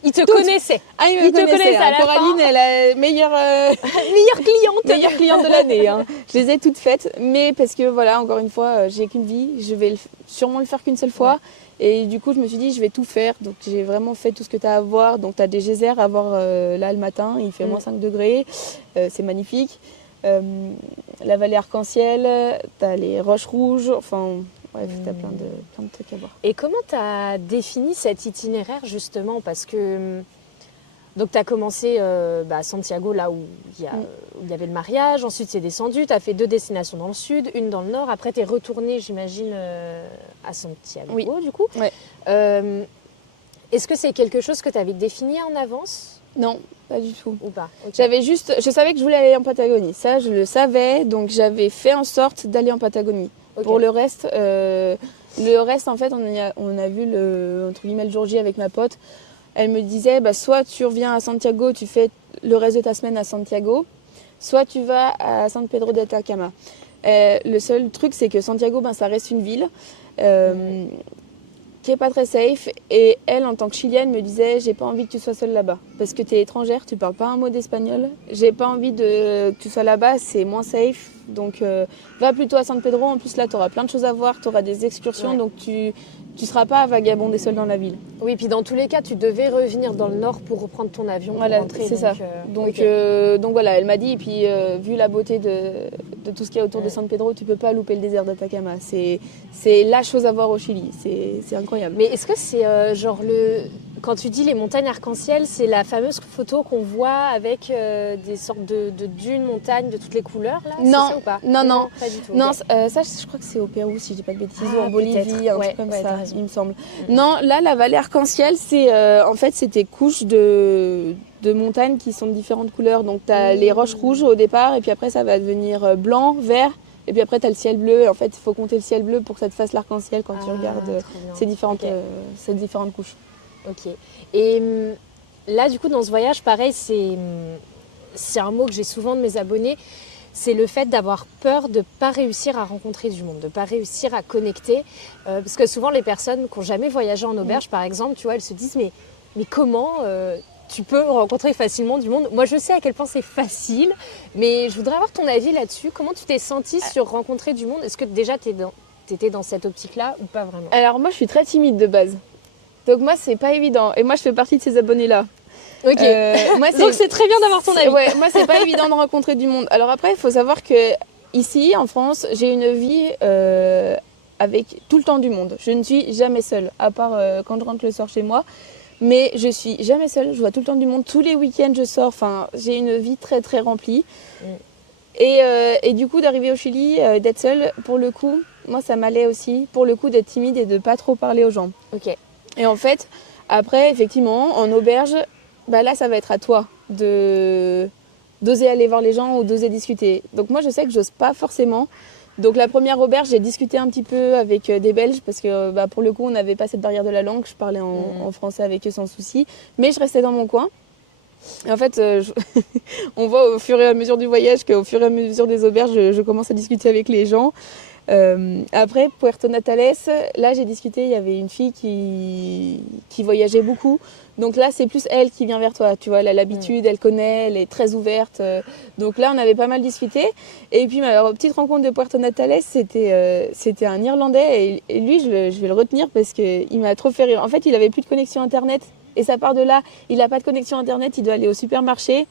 Il te connaissait. Ah, il te connaissait à la Coraline, fin. elle est meilleure Meilleure cliente. de l'année. Hein. Je les ai toutes faites, mais parce que voilà, encore une fois, j'ai qu'une vie, je vais sûrement le faire qu'une seule fois. Ouais. Et du coup, je me suis dit, je vais tout faire. Donc, j'ai vraiment fait tout ce que tu as à voir. Donc, tu as des geysers à voir là le matin, il fait moins 5 degrés, c'est magnifique. La vallée arc-en-ciel, tu as les roches rouges, enfin. Bref, tu as plein de trucs à voir. Et comment tu as défini cet itinéraire justement? Parce que donc tu as commencé à Santiago, là où il y avait le mariage, ensuite c'est descendu, tu as fait 2 destinations dans le sud, une dans le nord, après tu es retourné, j'imagine, à Santiago du coup. Ouais. Est-ce que c'est quelque chose que tu avais défini en avance? Non, pas du tout. Ou pas? Okay. Je savais que je voulais aller en Patagonie, ça je le savais, donc j'avais fait en sorte d'aller en Patagonie. Okay. Pour le reste, en fait, on a vu entre guillemets, le jour J avec ma pote. Elle me disait, soit tu reviens à Santiago, tu fais le reste de ta semaine à Santiago, soit tu vas à San Pedro de Atacama. Le seul truc, c'est que Santiago, ça reste une ville qui n'est pas très safe. Et elle, en tant que Chilienne, me disait, j'ai pas envie que tu sois seule là-bas. Parce que tu es étrangère, tu parles pas un mot d'espagnol. J'ai pas envie que tu sois là-bas, c'est moins safe. Donc, va plutôt à San Pedro. En plus, là, tu auras plein de choses à voir, tu auras des excursions. Donc, tu seras pas à vagabonder seule dans la ville. Oui, puis dans tous les cas, tu devais revenir dans le nord pour reprendre ton avion. Voilà, pour rentrer, c'est ça. Donc voilà, elle m'a dit, et puis vu la beauté de tout ce qu'il y a autour de San Pedro, tu peux pas louper le désert d'Atacama. C'est la chose à voir au Chili, c'est incroyable. Mais est-ce que c'est quand tu dis les montagnes arc-en-ciel, c'est la fameuse photo qu'on voit avec des sortes de dunes, montagnes de toutes les couleurs là? Non, c'est ça ou pas? Non, pas du tout. Non, ça je crois que c'est au Pérou si je dis pas de bêtises, ou en Bolivie, un truc comme ça, il me semble. Non, là la vallée arc-en-ciel, c'est en fait c'est des couches de montagnes qui sont de différentes couleurs. Donc tu as les roches rouges au départ, et puis après ça va devenir blanc, vert. Et puis après, tu as le ciel bleu. Et en fait, il faut compter le ciel bleu pour que ça te fasse l'arc-en-ciel quand tu regardes ces différentes couches. Ok. Et là, du coup, dans ce voyage, pareil, c'est un mot que j'ai souvent de mes abonnés. C'est le fait d'avoir peur de ne pas réussir à rencontrer du monde, de ne pas réussir à connecter. Parce que souvent, les personnes qui n'ont jamais voyagé en auberge, par exemple, tu vois, elles se disent mais comment tu peux rencontrer facilement du monde? Moi, je sais à quel point c'est facile, mais je voudrais avoir ton avis là-dessus. Comment tu t'es sentie sur rencontrer du monde? Est-ce que déjà, tu étais dans cette optique-là ou pas vraiment? Alors, moi, je suis très timide de base. Donc, moi, c'est pas évident. Et moi, je fais partie de ces abonnés-là. Ok. Donc, c'est très bien d'avoir ton avis. Ouais, moi, c'est pas évident de rencontrer du monde. Alors, après, il faut savoir que ici, en France, j'ai une vie avec tout le temps du monde. Je ne suis jamais seule, à part quand je rentre le soir chez moi. Mais je suis jamais seule, je vois tout le temps du monde. Tous les week-ends, je sors. Enfin, j'ai une vie très, très remplie. Et du coup, d'arriver au Chili, d'être seule, pour le coup, moi, ça m'allait aussi. Pour le coup, d'être timide et de pas trop parler aux gens. Ok. Et en fait, après, effectivement, en auberge, là, ça va être à toi d'oser aller voir les gens ou d'oser discuter. Donc moi, je sais que j'ose pas forcément. Donc la première auberge, j'ai discuté un petit peu avec des Belges parce que pour le coup, on n'avait pas cette barrière de la langue. Je parlais en français avec eux sans souci. Mais je restais dans mon coin. Et en fait, on voit au fur et à mesure du voyage qu'au fur et à mesure des auberges, je commence à discuter avec les gens. Après, Puerto Natales, là j'ai discuté, il y avait une fille qui voyageait beaucoup. Donc là, c'est plus elle qui vient vers toi, tu vois, elle a l'habitude, elle connaît, elle est très ouverte. Donc là, on avait pas mal discuté. Et puis, ma petite rencontre de Puerto Natales, c'était un Irlandais. Et lui, je vais le retenir parce qu'il m'a trop fait rire. En fait, il avait plus de connexion Internet. Et ça part de là, il n'a pas de connexion Internet, il doit aller au supermarché.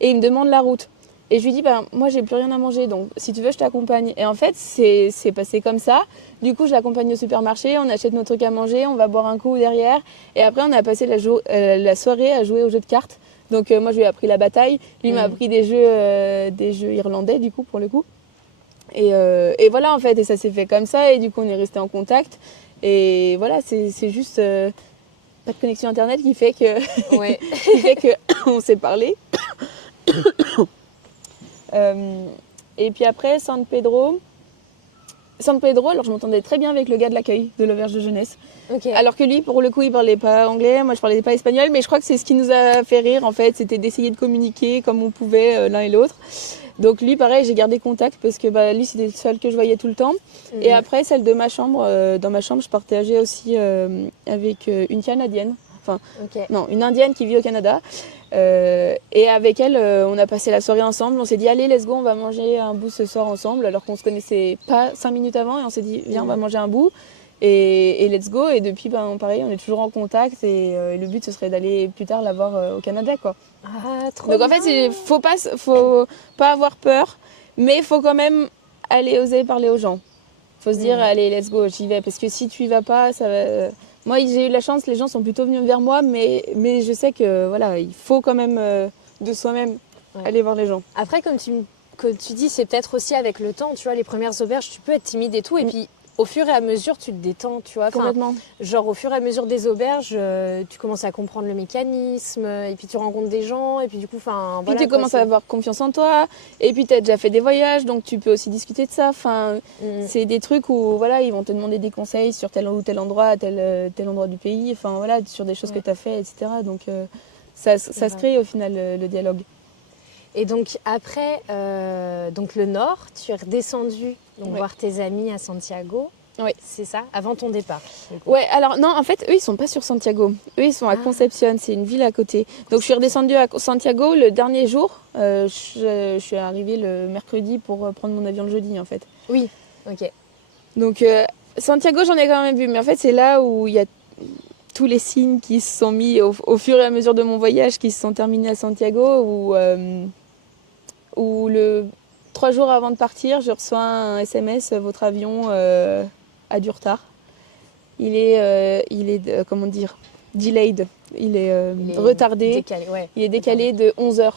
Et il me demande la route. Et je lui dis, moi, j'ai plus rien à manger, donc si tu veux, je t'accompagne. Et en fait, c'est passé comme ça. Du coup, je l'accompagne au supermarché, on achète nos trucs à manger, on va boire un coup derrière. Et après, on a passé la soirée à jouer aux jeux de cartes. Donc, moi, je lui ai appris la bataille. Lui m'a appris des jeux irlandais, du coup, pour le coup. Et voilà, en fait, et ça s'est fait comme ça. Et du coup, on est resté en contact. Et voilà, c'est juste pas de connexion Internet qui fait que, Ouais. qui fait que on s'est parlé. Et puis après, San Pedro, alors je m'entendais très bien avec le gars de l'accueil de l'auberge de jeunesse. Ok. Alors que lui, pour le coup, il parlait pas anglais, moi je parlais pas espagnol, mais je crois que c'est ce qui nous a fait rire en fait, c'était d'essayer de communiquer comme on pouvait l'un et l'autre. Donc lui, pareil, j'ai gardé contact parce que lui, c'était le seul que je voyais tout le temps. Et après, celle de ma chambre, dans ma chambre, je partageais aussi avec une Canadienne. Enfin, non, une Indienne qui vit au Canada. Et avec elle, on a passé la soirée ensemble. On s'est dit, allez, let's go, on va manger un bout ce soir ensemble. Alors qu'on se connaissait pas 5 minutes avant. Et on s'est dit, viens, on va manger un bout. Et let's go. Et depuis, pareil, on est toujours en contact. Et le but, ce serait d'aller plus tard la voir au Canada, quoi. Ah, trop Donc en bien. fait, faut pas avoir peur. Mais il faut quand même aller oser parler aux gens. Faut se dire, allez, let's go, j'y vais. Parce que si tu y vas pas, ça va... Moi, j'ai eu la chance, les gens sont plutôt venus vers moi, mais je sais que voilà, il faut quand même de soi-même aller voir les gens. Après, comme tu dis, c'est peut-être aussi avec le temps, tu vois, les premières auberges, tu peux être timide et tout, et puis au fur et à mesure, tu te détends, tu vois. Complètement. Genre, au fur et à mesure des auberges, tu commences à comprendre le mécanisme, et puis tu rencontres des gens, et puis du coup, enfin, Puis voilà. tu commences à avoir confiance en toi, et puis tu as déjà fait des voyages, donc tu peux aussi discuter de ça. Enfin, c'est des trucs où voilà, ils vont te demander des conseils sur tel ou tel endroit, tel endroit du pays, enfin voilà, sur des choses que tu as fait, etc. Donc ça se crée au final le dialogue. Et donc après, donc le nord, tu es redescendu voir tes amis à Santiago. Oui. C'est ça, avant ton départ. Ouais, alors non, en fait, eux, ils sont pas sur Santiago. Eux, ils sont à Concepción, c'est une ville à côté. Donc, je suis redescendue à Santiago le dernier jour. Je suis arrivée le mercredi pour prendre mon avion le jeudi, en fait. Oui, ok. Donc, Santiago, j'en ai quand même vu. Mais en fait, c'est là où il y a tous les signes qui se sont mis au fur et à mesure de mon voyage, qui se sont terminés à Santiago, où 3 jours avant de partir, je reçois un SMS, votre avion a du retard. Il est comment dire, delayed. Il est retardé. Décalé, ouais. Il est décalé de 11h.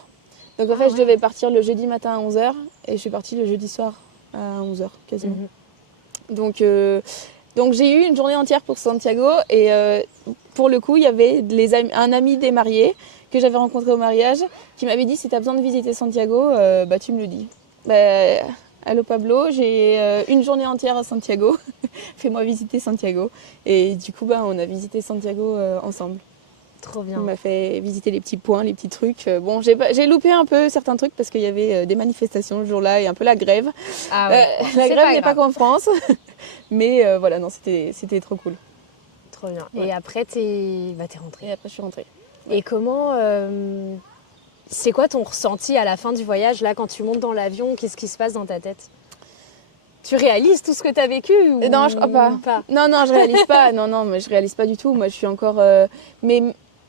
Donc en fait, je devais partir le jeudi matin à 11h et je suis partie le jeudi soir à 11h quasiment. Donc j'ai eu une journée entière pour Santiago et pour le coup, il y avait un ami des mariés que j'avais rencontré au mariage qui m'avait dit, si tu as besoin de visiter Santiago, tu me le dis. Allô Pablo, j'ai une journée entière à Santiago, fais-moi visiter Santiago. Et du coup, on a visité Santiago ensemble. Trop bien. On m'a fait visiter les petits points, les petits trucs. Bon, j'ai loupé un peu certains trucs parce qu'il y avait des manifestations le jour-là et un peu la grève. Ah ouais. La grève n'est pas qu'en France, mais voilà, non, c'était trop cool. Trop bien. Ouais. Et après, t'es rentrée. Et après, je suis rentrée. Et comment... c'est quoi ton ressenti à la fin du voyage, là, quand tu montes dans l'avion? Qu'est-ce qui se passe dans ta tête? Tu réalises tout ce que tu as vécu ou... Non, je crois pas. Non, je réalise pas. Non, mais je réalise pas du tout. Moi, je suis encore... Mais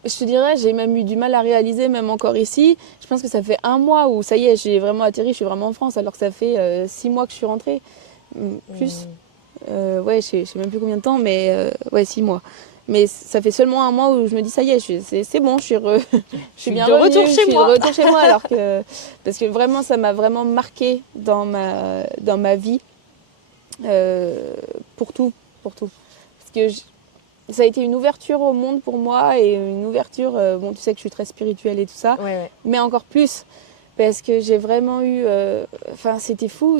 je te dirais, j'ai même eu du mal à réaliser, même encore ici. Je pense que ça fait 1 mois où, ça y est, j'ai vraiment atterri, je suis vraiment en France, alors que ça fait 6 mois que je suis rentrée. Plus. Ouais, je sais même plus combien de temps, mais 6 mois. Mais ça fait seulement 1 mois où je me dis, ça y est, c'est bon, je suis bien de retour revenue, chez moi. de retour chez moi. Alors que, parce que vraiment, ça m'a vraiment marqué dans ma vie. Pour tout. Parce que ça a été une ouverture au monde pour moi et une ouverture, bon, tu sais que je suis très spirituelle et tout ça, mais encore plus parce que j'ai vraiment eu, c'était fou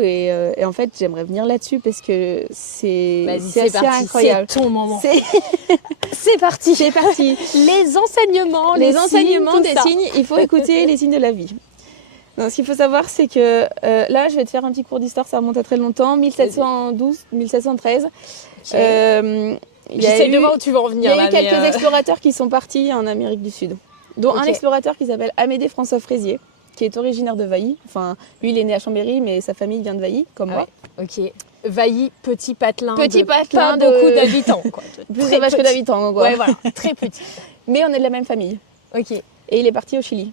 et en fait j'aimerais venir là-dessus parce que c'est assez incroyable. C'est ton moment. C'est parti. Les enseignements, les enseignements signes, des signes, il faut écouter les signes de la vie. Non, ce qu'il faut savoir, c'est que là, je vais te faire un petit cours d'histoire, ça remonte à très longtemps, 1712, 1713. J'essaie de voir où tu veux en venir. Il y a eu quelques explorateurs qui sont partis en Amérique du Sud, dont un explorateur qui s'appelle Amédée François Fraisier, qui est originaire de Vailly. Enfin, lui, il est né à Chambéry, mais sa famille vient de Vailly, comme moi. Ouais. Ok. Vailly, petit patelin. Petit pas patelin beaucoup d'habitants. Quoi. Plus de vaches que d'habitants, quoi. Ouais, voilà. Très petit. Mais on est de la même famille. Ok. Et il est parti au Chili.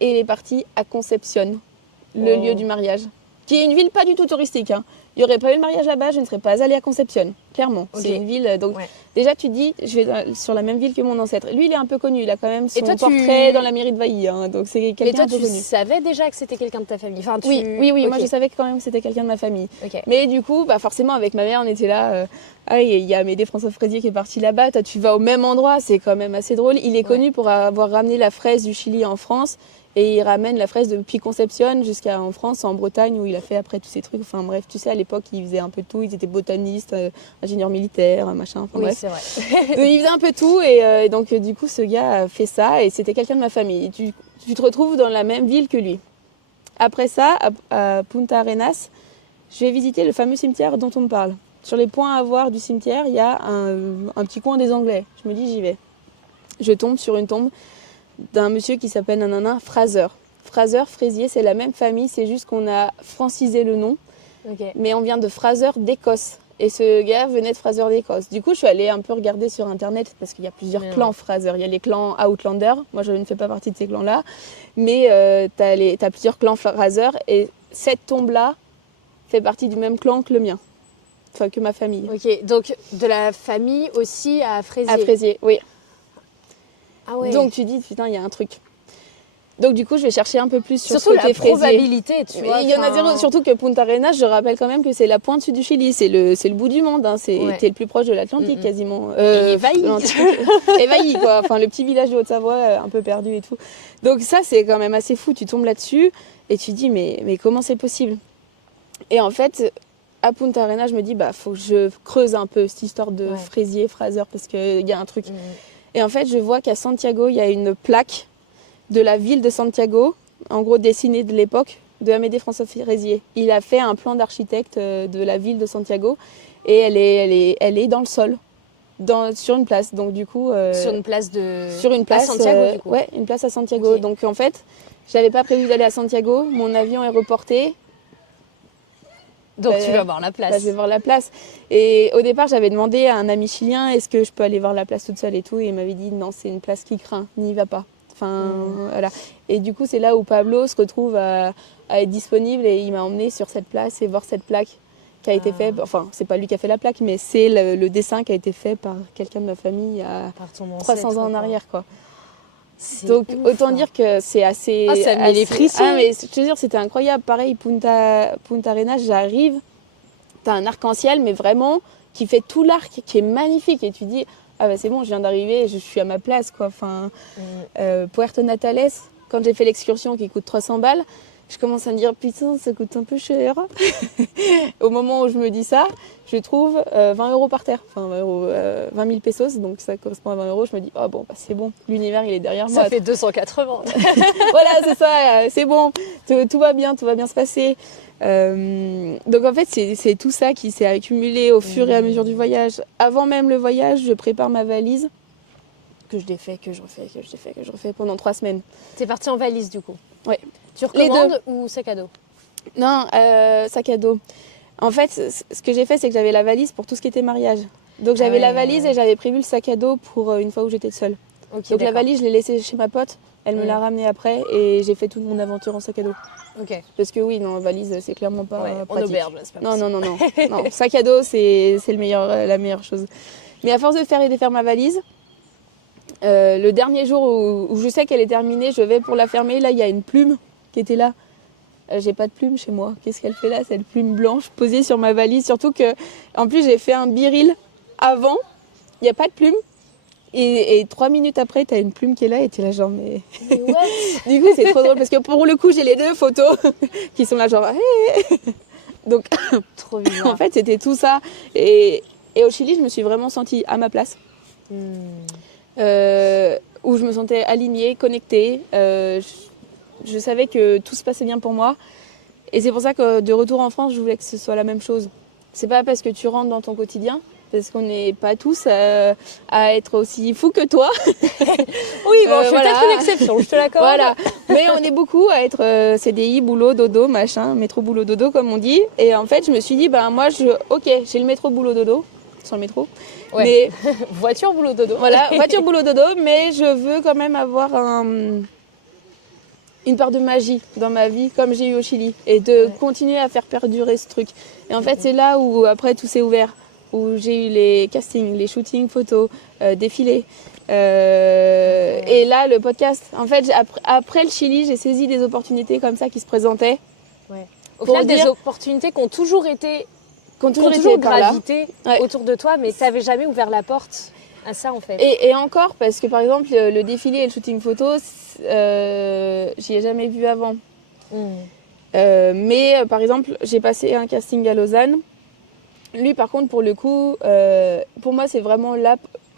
Et il est parti à Concepción, le lieu du mariage, qui est une ville pas du tout touristique. Hein. Il n'y aurait pas eu le mariage là-bas, je ne serais pas allée à Concepción, clairement. Okay. C'est une ville, donc déjà tu te dis, je vais sur la même ville que mon ancêtre. Lui, il est un peu connu, il a quand même son portrait dans la mairie de Vailly, hein, donc c'est quelqu'un de connu. Et toi, tu savais déjà que c'était quelqu'un de ta famille enfin, Oui, okay. Moi je savais quand même que c'était quelqu'un de ma famille. Okay. Mais du coup, bah, forcément, avec ma mère, on était là, il y a Amédée François Fraisier qui est parti là-bas, toi tu vas au même endroit, c'est quand même assez drôle. Il est connu pour avoir ramené la fraise du Chili en France. Et il ramène la fraise depuis Concepción jusqu'en France, en Bretagne, où il a fait après tous ces trucs. Enfin bref, tu sais, à l'époque, il faisait un peu tout. Il était botaniste, ingénieur militaire, machin. Enfin, bref. C'est vrai. Donc, il faisait un peu tout. Et donc, du coup, ce gars a fait ça. Et c'était quelqu'un de ma famille. Et tu te retrouves dans la même ville que lui. Après ça, à Punta Arenas, je vais visiter le fameux cimetière dont on me parle. Sur les points à voir du cimetière, il y a un petit coin des Anglais. Je me dis, j'y vais. Je tombe sur une tombe d'un monsieur qui s'appelle Fraser. Fraisier, c'est la même famille, c'est juste qu'on a francisé le nom. Mais on vient de Fraser d'Écosse. Et ce gars venait de Fraser d'Écosse. Du coup, je suis allée un peu regarder sur Internet, parce qu'il y a plusieurs clans Fraser. Il y a les clans Outlander, moi je ne fais pas partie de ces clans-là. Mais t'as plusieurs clans Fraser, et cette tombe-là fait partie du même clan que le mien. Enfin, que ma famille. Ok, donc de la famille aussi à Fraisier. À Fraisier, oui. Ah ouais. Donc tu dis, putain, il y a un truc. Donc du coup, je vais chercher un peu plus sur surtout ce côté Fraisier. Surtout la probabilité, tu vois. Il y en a zéro. Surtout que Punta Arenas, je rappelle quand même que c'est la pointe sud du Chili. C'est le bout du monde. Hein. T'es le plus proche de l'Atlantique quasiment. Et Vailly. Et Vailly, quoi. Enfin, le petit village de Haute-Savoie, un peu perdu et tout. Donc ça, c'est quand même assez fou. Tu tombes là-dessus et tu dis, mais comment c'est possible? Et en fait, à Punta Arenas, je me dis, bah, faut que je creuse un peu cette histoire de Fraisier, Fraser, parce qu'il y a un truc. Et en fait, je vois qu'à Santiago, il y a une plaque de la ville de Santiago, en gros dessinée de l'époque, de Amédée François Fraisier. Il a fait un plan d'architecte de la ville de Santiago et elle est dans le sol, sur une place. Donc du coup, sur une place à Santiago, du coup. Ouais, une place à Santiago. Okay. Donc en fait, j'avais pas prévu d'aller à Santiago. Mon avion est reporté. Donc tu vas voir la place. Bah, je vais voir la place. Et au départ, j'avais demandé à un ami chilien, est-ce que je peux aller voir la place toute seule et tout. Et il m'avait dit, non, c'est une place qui craint, n'y va pas. Enfin, voilà. Et du coup, c'est là où Pablo se retrouve à être disponible et il m'a emmené sur cette place et voir cette plaque qui a été faite. Enfin, c'est pas lui qui a fait la plaque, mais c'est le dessin qui a été fait par quelqu'un de ma famille il y a 300 ans en arrière, quoi. Donc autant dire que c'est assez... Ah, ça met les frissons. Ah, mais je te jure, c'était incroyable. Pareil, Punta Arenas, j'arrive, t'as un arc-en-ciel, mais vraiment, qui fait tout l'arc, qui est magnifique. Et tu dis, ah bah c'est bon, je viens d'arriver, je suis à ma place, quoi. Enfin, Puerto Natales, quand j'ai fait l'excursion qui coûte 300 balles, je commence à me dire, putain, ça coûte un peu cher. Au moment où je me dis ça, je trouve 20 € par terre. Enfin, 20 000 pesos, donc ça correspond à 20 €. Je me dis, oh bon, bah, c'est bon, l'univers, il est derrière moi. Ça fait 280. Voilà, c'est ça, c'est bon, tout va bien se passer. Donc en fait, c'est tout ça qui s'est accumulé au fur et à mesure du voyage. Avant même le voyage, je prépare ma valise, que je défais, que je refais pendant 3 semaines. T'es partie en valise, du coup? Oui. Tu recommandes ou sac à dos? Non, sac à dos. En fait, ce que j'ai fait, c'est que j'avais la valise pour tout ce qui était mariage. Donc j'avais la valise et j'avais prévu le sac à dos pour une fois où j'étais seule. Okay, donc la valise, je l'ai laissée chez ma pote. Elle me l'a ramenée après et j'ai fait toute mon aventure en sac à dos. Ok. Parce que oui, non, valise, c'est clairement pas pratique. En auberge, c'est pas possible. Non, sac à dos, c'est la meilleure chose. Mais à force de faire et défaire ma valise, le dernier jour où je sais qu'elle est terminée, je vais pour la fermer. Là, il y a une plume qui était là. J'ai pas de plume chez moi. Qu'est-ce qu'elle fait là, cette plume blanche posée sur ma valise? Surtout que, en plus, j'ai fait un biril avant. Il n'y a pas de plume. Et 3 minutes après, t'as une plume qui est là et t'es là genre, mais what? Du coup, c'est trop drôle parce que pour le coup, j'ai les 2 photos qui sont là genre, hey. Donc, trop bizarre. En fait, c'était tout ça. Et au Chili, je me suis vraiment sentie à ma place. Où je me sentais alignée, connectée. je savais que tout se passait bien pour moi. Et c'est pour ça que de retour en France, je voulais que ce soit la même chose. C'est pas parce que tu rentres dans ton quotidien, parce qu'on n'est pas tous à être aussi fous que toi. Oui, bon, je suis voilà. peut-être une exception, je te l'accorde. Voilà, mais on est beaucoup à être CDI, boulot, dodo, machin, métro, boulot, dodo, comme on dit. Et en fait, je me suis dit, moi, ok, j'ai le métro, boulot, dodo, sur le métro. Ouais. Mais voiture, boulot, dodo. voilà, voiture, boulot, dodo, mais je veux quand même avoir une part de magie dans ma vie, comme j'ai eu au Chili, et de continuer à faire perdurer ce truc. Et en fait, c'est là où après tout s'est ouvert, où j'ai eu les castings, les shootings photos, défilés. Et là, le podcast. En fait, après le Chili, j'ai saisi des opportunités comme ça qui se présentaient. Ouais. Au final, des opportunités qui ont toujours été, qui ont toujours gravité autour de toi, mais tu n'avais jamais ouvert la porte à ça, en fait. Et encore, parce que par exemple, le défilé et le shooting photo, j'y ai jamais vu avant. Mais par exemple, j'ai passé un casting à Lausanne. Lui, par contre, pour le coup, pour moi, c'est vraiment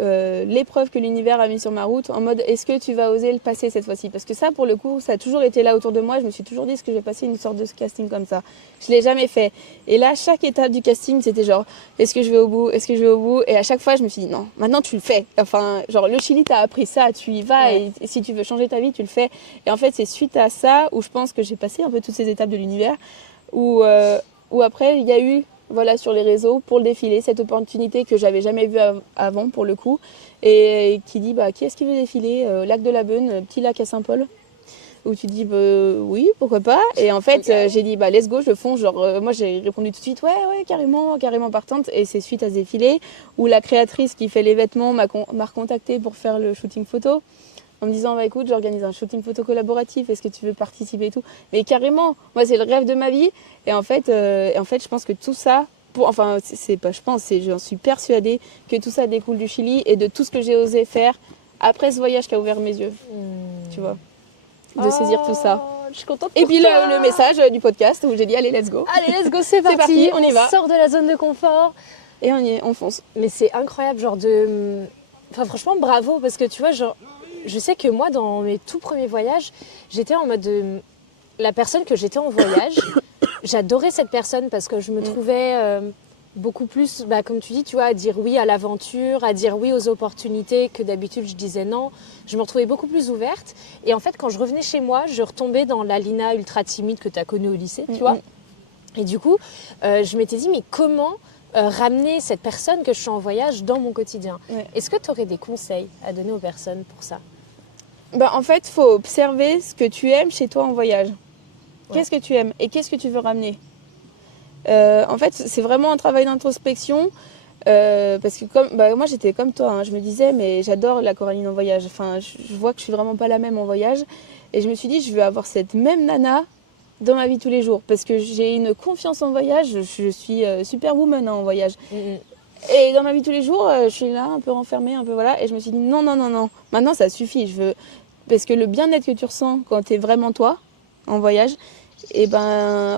l'épreuve que l'univers a mis sur ma route, en mode est-ce que tu vas oser le passer cette fois-ci? Parce que ça, pour le coup, ça a toujours été là autour de moi. Je me suis toujours dit, est-ce que je vais passer une sorte de casting comme ça? Je ne l'ai jamais fait. Et là, chaque étape du casting, c'était genre, est-ce que je vais au bout? Est-ce que je vais au bout? Et à chaque fois, je me suis dit, non, maintenant tu le fais. Enfin, genre, le Chili t'a appris ça, tu y vas, et si tu veux changer ta vie, tu le fais. Et en fait, c'est suite à ça où je pense que j'ai passé un peu toutes ces étapes de l'univers, où après, il y a eu sur les réseaux, pour le défilé, cette opportunité que j'avais jamais vue avant, pour le coup, et qui dit, qui est-ce qui veut défiler? Lac de la Beune, petit lac à Saint-Paul, où tu dis, oui, pourquoi pas? Et en fait, j'ai dit, let's go, je fonce. Moi, j'ai répondu tout de suite, ouais, carrément partante. Et c'est suite à ce défilé, où la créatrice qui fait les vêtements m'a recontactée pour faire le shooting photo, en me disant, écoute, j'organise un shooting photo collaboratif, est-ce que tu veux participer et tout? Mais carrément, moi, c'est le rêve de ma vie. Et en fait, je pense que tout ça, j'en suis persuadée que tout ça découle du Chili et de tout ce que j'ai osé faire après ce voyage qui a ouvert mes yeux, tu vois, de saisir tout ça. Je suis contente. Et puis le message du podcast où j'ai dit, allez, let's go. Allez, let's go, c'est parti, on y va. On sort de la zone de confort. Et on fonce. Mais c'est incroyable, franchement, bravo, parce que tu vois, je sais que moi, dans mes tout premiers voyages, j'étais en mode la personne que j'étais en voyage, j'adorais cette personne parce que je me trouvais beaucoup plus, comme tu dis, tu vois, à dire oui à l'aventure, à dire oui aux opportunités que d'habitude je disais non. Je me retrouvais beaucoup plus ouverte. Et en fait, quand je revenais chez moi, je retombais dans la Lina ultra timide que tu as connue au lycée, tu vois. Et du coup, je m'étais dit, mais comment ramener cette personne que je suis en voyage dans mon quotidien? Est-ce que tu aurais des conseils à donner aux personnes pour ça? En fait, il faut observer ce que tu aimes chez toi en voyage. Qu'est-ce que tu aimes et qu'est-ce que tu veux ramener? En fait, c'est vraiment un travail d'introspection parce que moi, j'étais comme toi. Hein, je me disais, mais j'adore la Coraline en voyage. Enfin, je vois que je suis vraiment pas la même en voyage. Et je me suis dit, je veux avoir cette même nana dans ma vie tous les jours parce que j'ai une confiance en voyage. Je suis superwoman en voyage. Et dans ma vie tous les jours, je suis là un peu renfermée, un peu voilà. Et je me suis dit, non. Maintenant, ça suffit. Parce que le bien-être que tu ressens quand tu es vraiment toi en voyage,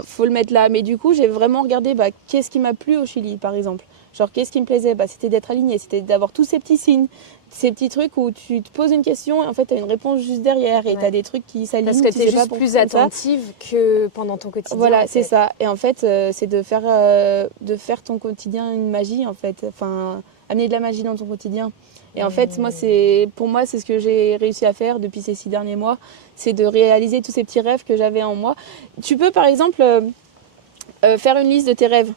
faut le mettre là. Mais du coup, j'ai vraiment regardé qu'est-ce qui m'a plu au Chili, par exemple. Genre, qu'est-ce qui me plaisait? C'était d'être alignée, c'était d'avoir tous ces petits signes, ces petits trucs où tu te poses une question et en fait, tu as une réponse juste derrière et tu as des trucs qui s'alignent. Parce que tu es juste plus attentive que pendant ton quotidien. Voilà, c'est ça. Et en fait, c'est de faire ton quotidien une magie, en fait. Enfin, amener de la magie dans ton quotidien. Et en fait, pour moi, c'est ce que j'ai réussi à faire depuis ces 6 derniers mois. C'est de réaliser tous ces petits rêves que j'avais en moi. Tu peux, par exemple, faire une liste de tes rêves.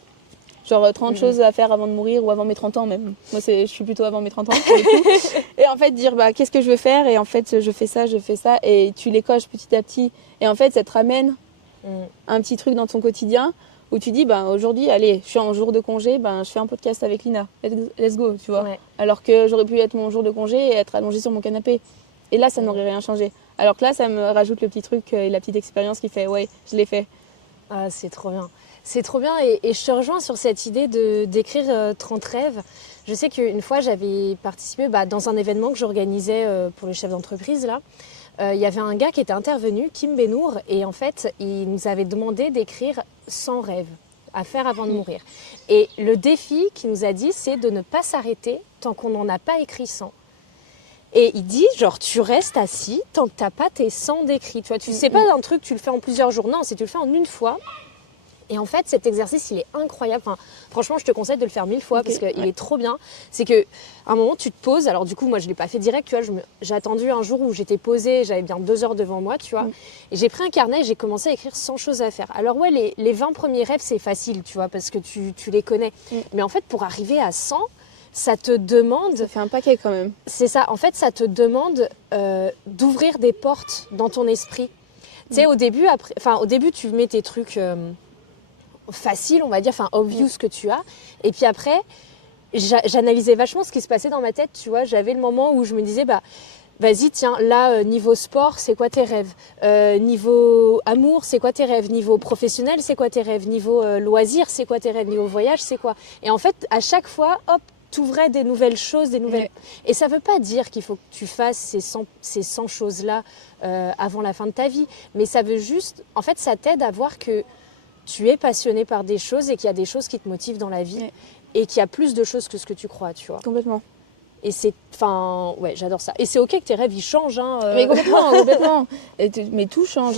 Genre 30 choses à faire avant de mourir ou avant mes 30 ans même. Moi, je suis plutôt avant mes 30 ans, pour le coup. Et en fait, dire qu'est-ce que je veux faire? Et en fait, je fais ça. Et tu les coches petit à petit. Et en fait, ça te ramène un petit truc dans ton quotidien où tu dis, aujourd'hui, allez, je suis en jour de congé, je fais un podcast avec Lina. Let's go, tu vois. Ouais. Alors que j'aurais pu être mon jour de congé et être allongée sur mon canapé. Et là, ça n'aurait rien changé. Alors que là, ça me rajoute le petit truc et la petite expérience qui fait, ouais, je l'ai fait. Ah, c'est trop bien. C'est trop bien et je te rejoins sur cette idée d'écrire 30 rêves. Je sais qu'une fois, j'avais participé dans un événement que j'organisais pour les chefs d'entreprise, là. Il y avait un gars qui était intervenu, Kim Benour, et en fait, il nous avait demandé d'écrire 100 rêves à faire avant de mourir. Et le défi qu'il nous a dit, c'est de ne pas s'arrêter tant qu'on n'en a pas écrit 100. Et il dit, genre, tu restes assis tant que t'as pas tes 100 décrits. Tu vois, tu sais pas un truc, tu le fais en plusieurs jours. Non, c'est tu le fais en une fois. Et en fait, cet exercice, il est incroyable. Enfin, franchement, je te conseille de le faire 1000 fois parce qu'il est trop bien. C'est qu'à un moment, tu te poses. Alors du coup, moi, je ne l'ai pas fait direct. Tu vois, j'ai attendu un jour où j'étais posée. J'avais bien 2 heures devant moi, tu vois. Et j'ai pris un carnet et j'ai commencé à écrire 100 choses à faire. Alors ouais, les 20 premiers rêves, c'est facile, tu vois, parce que tu les connais. Mais en fait, pour arriver à 100, ça te demande... Ça fait un paquet quand même. C'est ça. En fait, ça te demande d'ouvrir des portes dans ton esprit. Tu sais, au début, tu mets tes trucs... facile, on va dire, enfin obvious que tu as. Et puis après, j'analysais vachement ce qui se passait dans ma tête, tu vois. J'avais le moment où je me disais, bah, vas-y, tiens, là, niveau sport, c'est quoi tes rêves ? Niveau amour, c'est quoi tes rêves ? Niveau professionnel, c'est quoi tes rêves ? Niveau loisirs, c'est quoi tes rêves ? Niveau voyage, c'est quoi ? Et en fait, à chaque fois, hop, t'ouvrais des nouvelles choses, des nouvelles... Et ça veut pas dire qu'il faut que tu fasses ces 100 choses-là avant la fin de ta vie. Mais ça veut juste... En fait, ça t'aide à voir que tu es passionné par des choses et qu'il y a des choses qui te motivent dans la vie et qu'il y a plus de choses que ce que tu crois, tu vois. Complètement. Et c'est... Enfin, ouais, j'adore ça. Et c'est OK que tes rêves, ils changent, hein. Mais complètement. Mais tout change.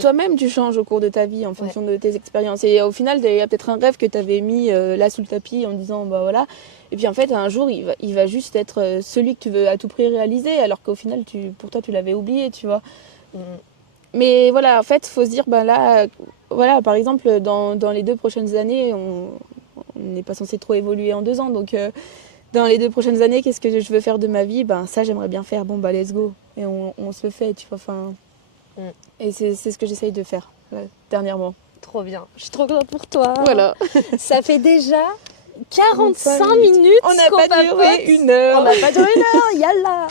Toi-même, tu changes au cours de ta vie en fonction de tes expériences. Et au final, il y a peut-être un rêve que tu avais mis là sous le tapis en disant, bah voilà. Et puis en fait, un jour, il va juste être celui que tu veux à tout prix réaliser, alors qu'au final, pour toi, tu l'avais oublié, tu vois. Mais voilà, en fait, il faut se dire, ben là, voilà, par exemple, dans les 2 prochaines années, on n'est pas censé trop évoluer en 2 ans. Donc, dans les 2 prochaines années, qu'est-ce que je veux faire de ma vie ? Ben, ça, j'aimerais bien faire. Bon, bah, let's go. Et on se le fait, tu vois. Enfin, et c'est ce que j'essaye de faire, là, dernièrement. Trop bien. Je suis trop contente pour toi. Voilà. Ça fait déjà 45 minutes On n'a pas duré 1 heure. On n'a pas duré 1 heure, yallah.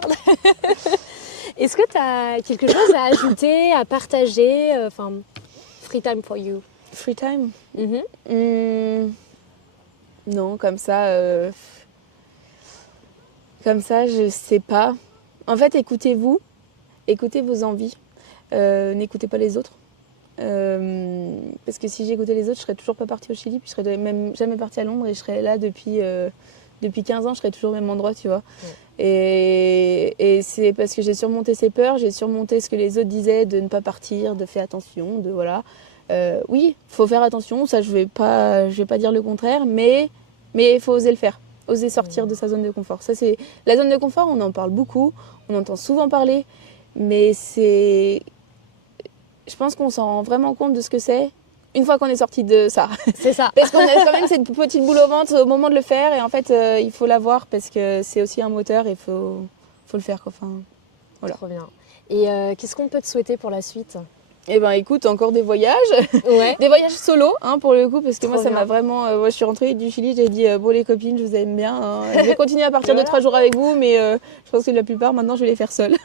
Est-ce que tu as quelque chose à ajouter, à partager ? Enfin, free time for you. Free time Non, comme ça, je sais pas. En fait, écoutez-vous, écoutez vos envies, n'écoutez pas les autres. Parce que si j'écoutais les autres, je serais toujours pas partie au Chili, puis je serais même jamais partie à Londres et je serais là depuis 15 ans, je serais toujours au même endroit, tu vois. Et c'est parce que j'ai surmonté ces peurs, j'ai surmonté ce que les autres disaient de ne pas partir, de faire attention, de voilà. Oui, faut faire attention, ça je vais pas dire le contraire, mais il faut oser le faire, oser sortir de sa zone de confort. Ça c'est la zone de confort, on en parle beaucoup, on entend souvent parler, mais je pense qu'on s'en rend vraiment compte de ce que c'est une fois qu'on est sorti de ça. C'est ça. Parce qu'on a quand même cette petite boule au ventre au moment de le faire et en fait il faut l'avoir parce que c'est aussi un moteur et il faut le faire quoi. Enfin, voilà. Trop bien. Et qu'est-ce qu'on peut te souhaiter pour la suite ? Eh ben écoute, encore des voyages, Ouais. des voyages solo hein, pour le coup parce que Trop moi ça bien. m'a vraiment... moi je suis rentrée du Chili, j'ai dit bon les copines je vous aime bien, hein. Je vais continuer à partir de 3 jours avec vous mais je pense que la plupart maintenant je vais les faire seule.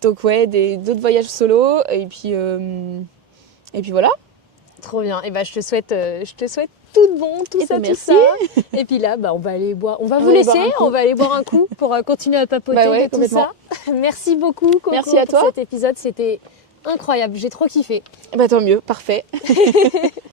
Donc ouais, d'autres voyages solo et puis voilà. Trop bien. Et je te souhaite tout de bon, tout ça, merci. tout ça. Et puis là, on va aller boire. On va vous laisser. On va aller boire un coup pour continuer à papoter de tout ça. Merci beaucoup, Coco, Merci à toi. pour cet épisode. C'était incroyable. J'ai trop kiffé. Bah tant mieux, parfait.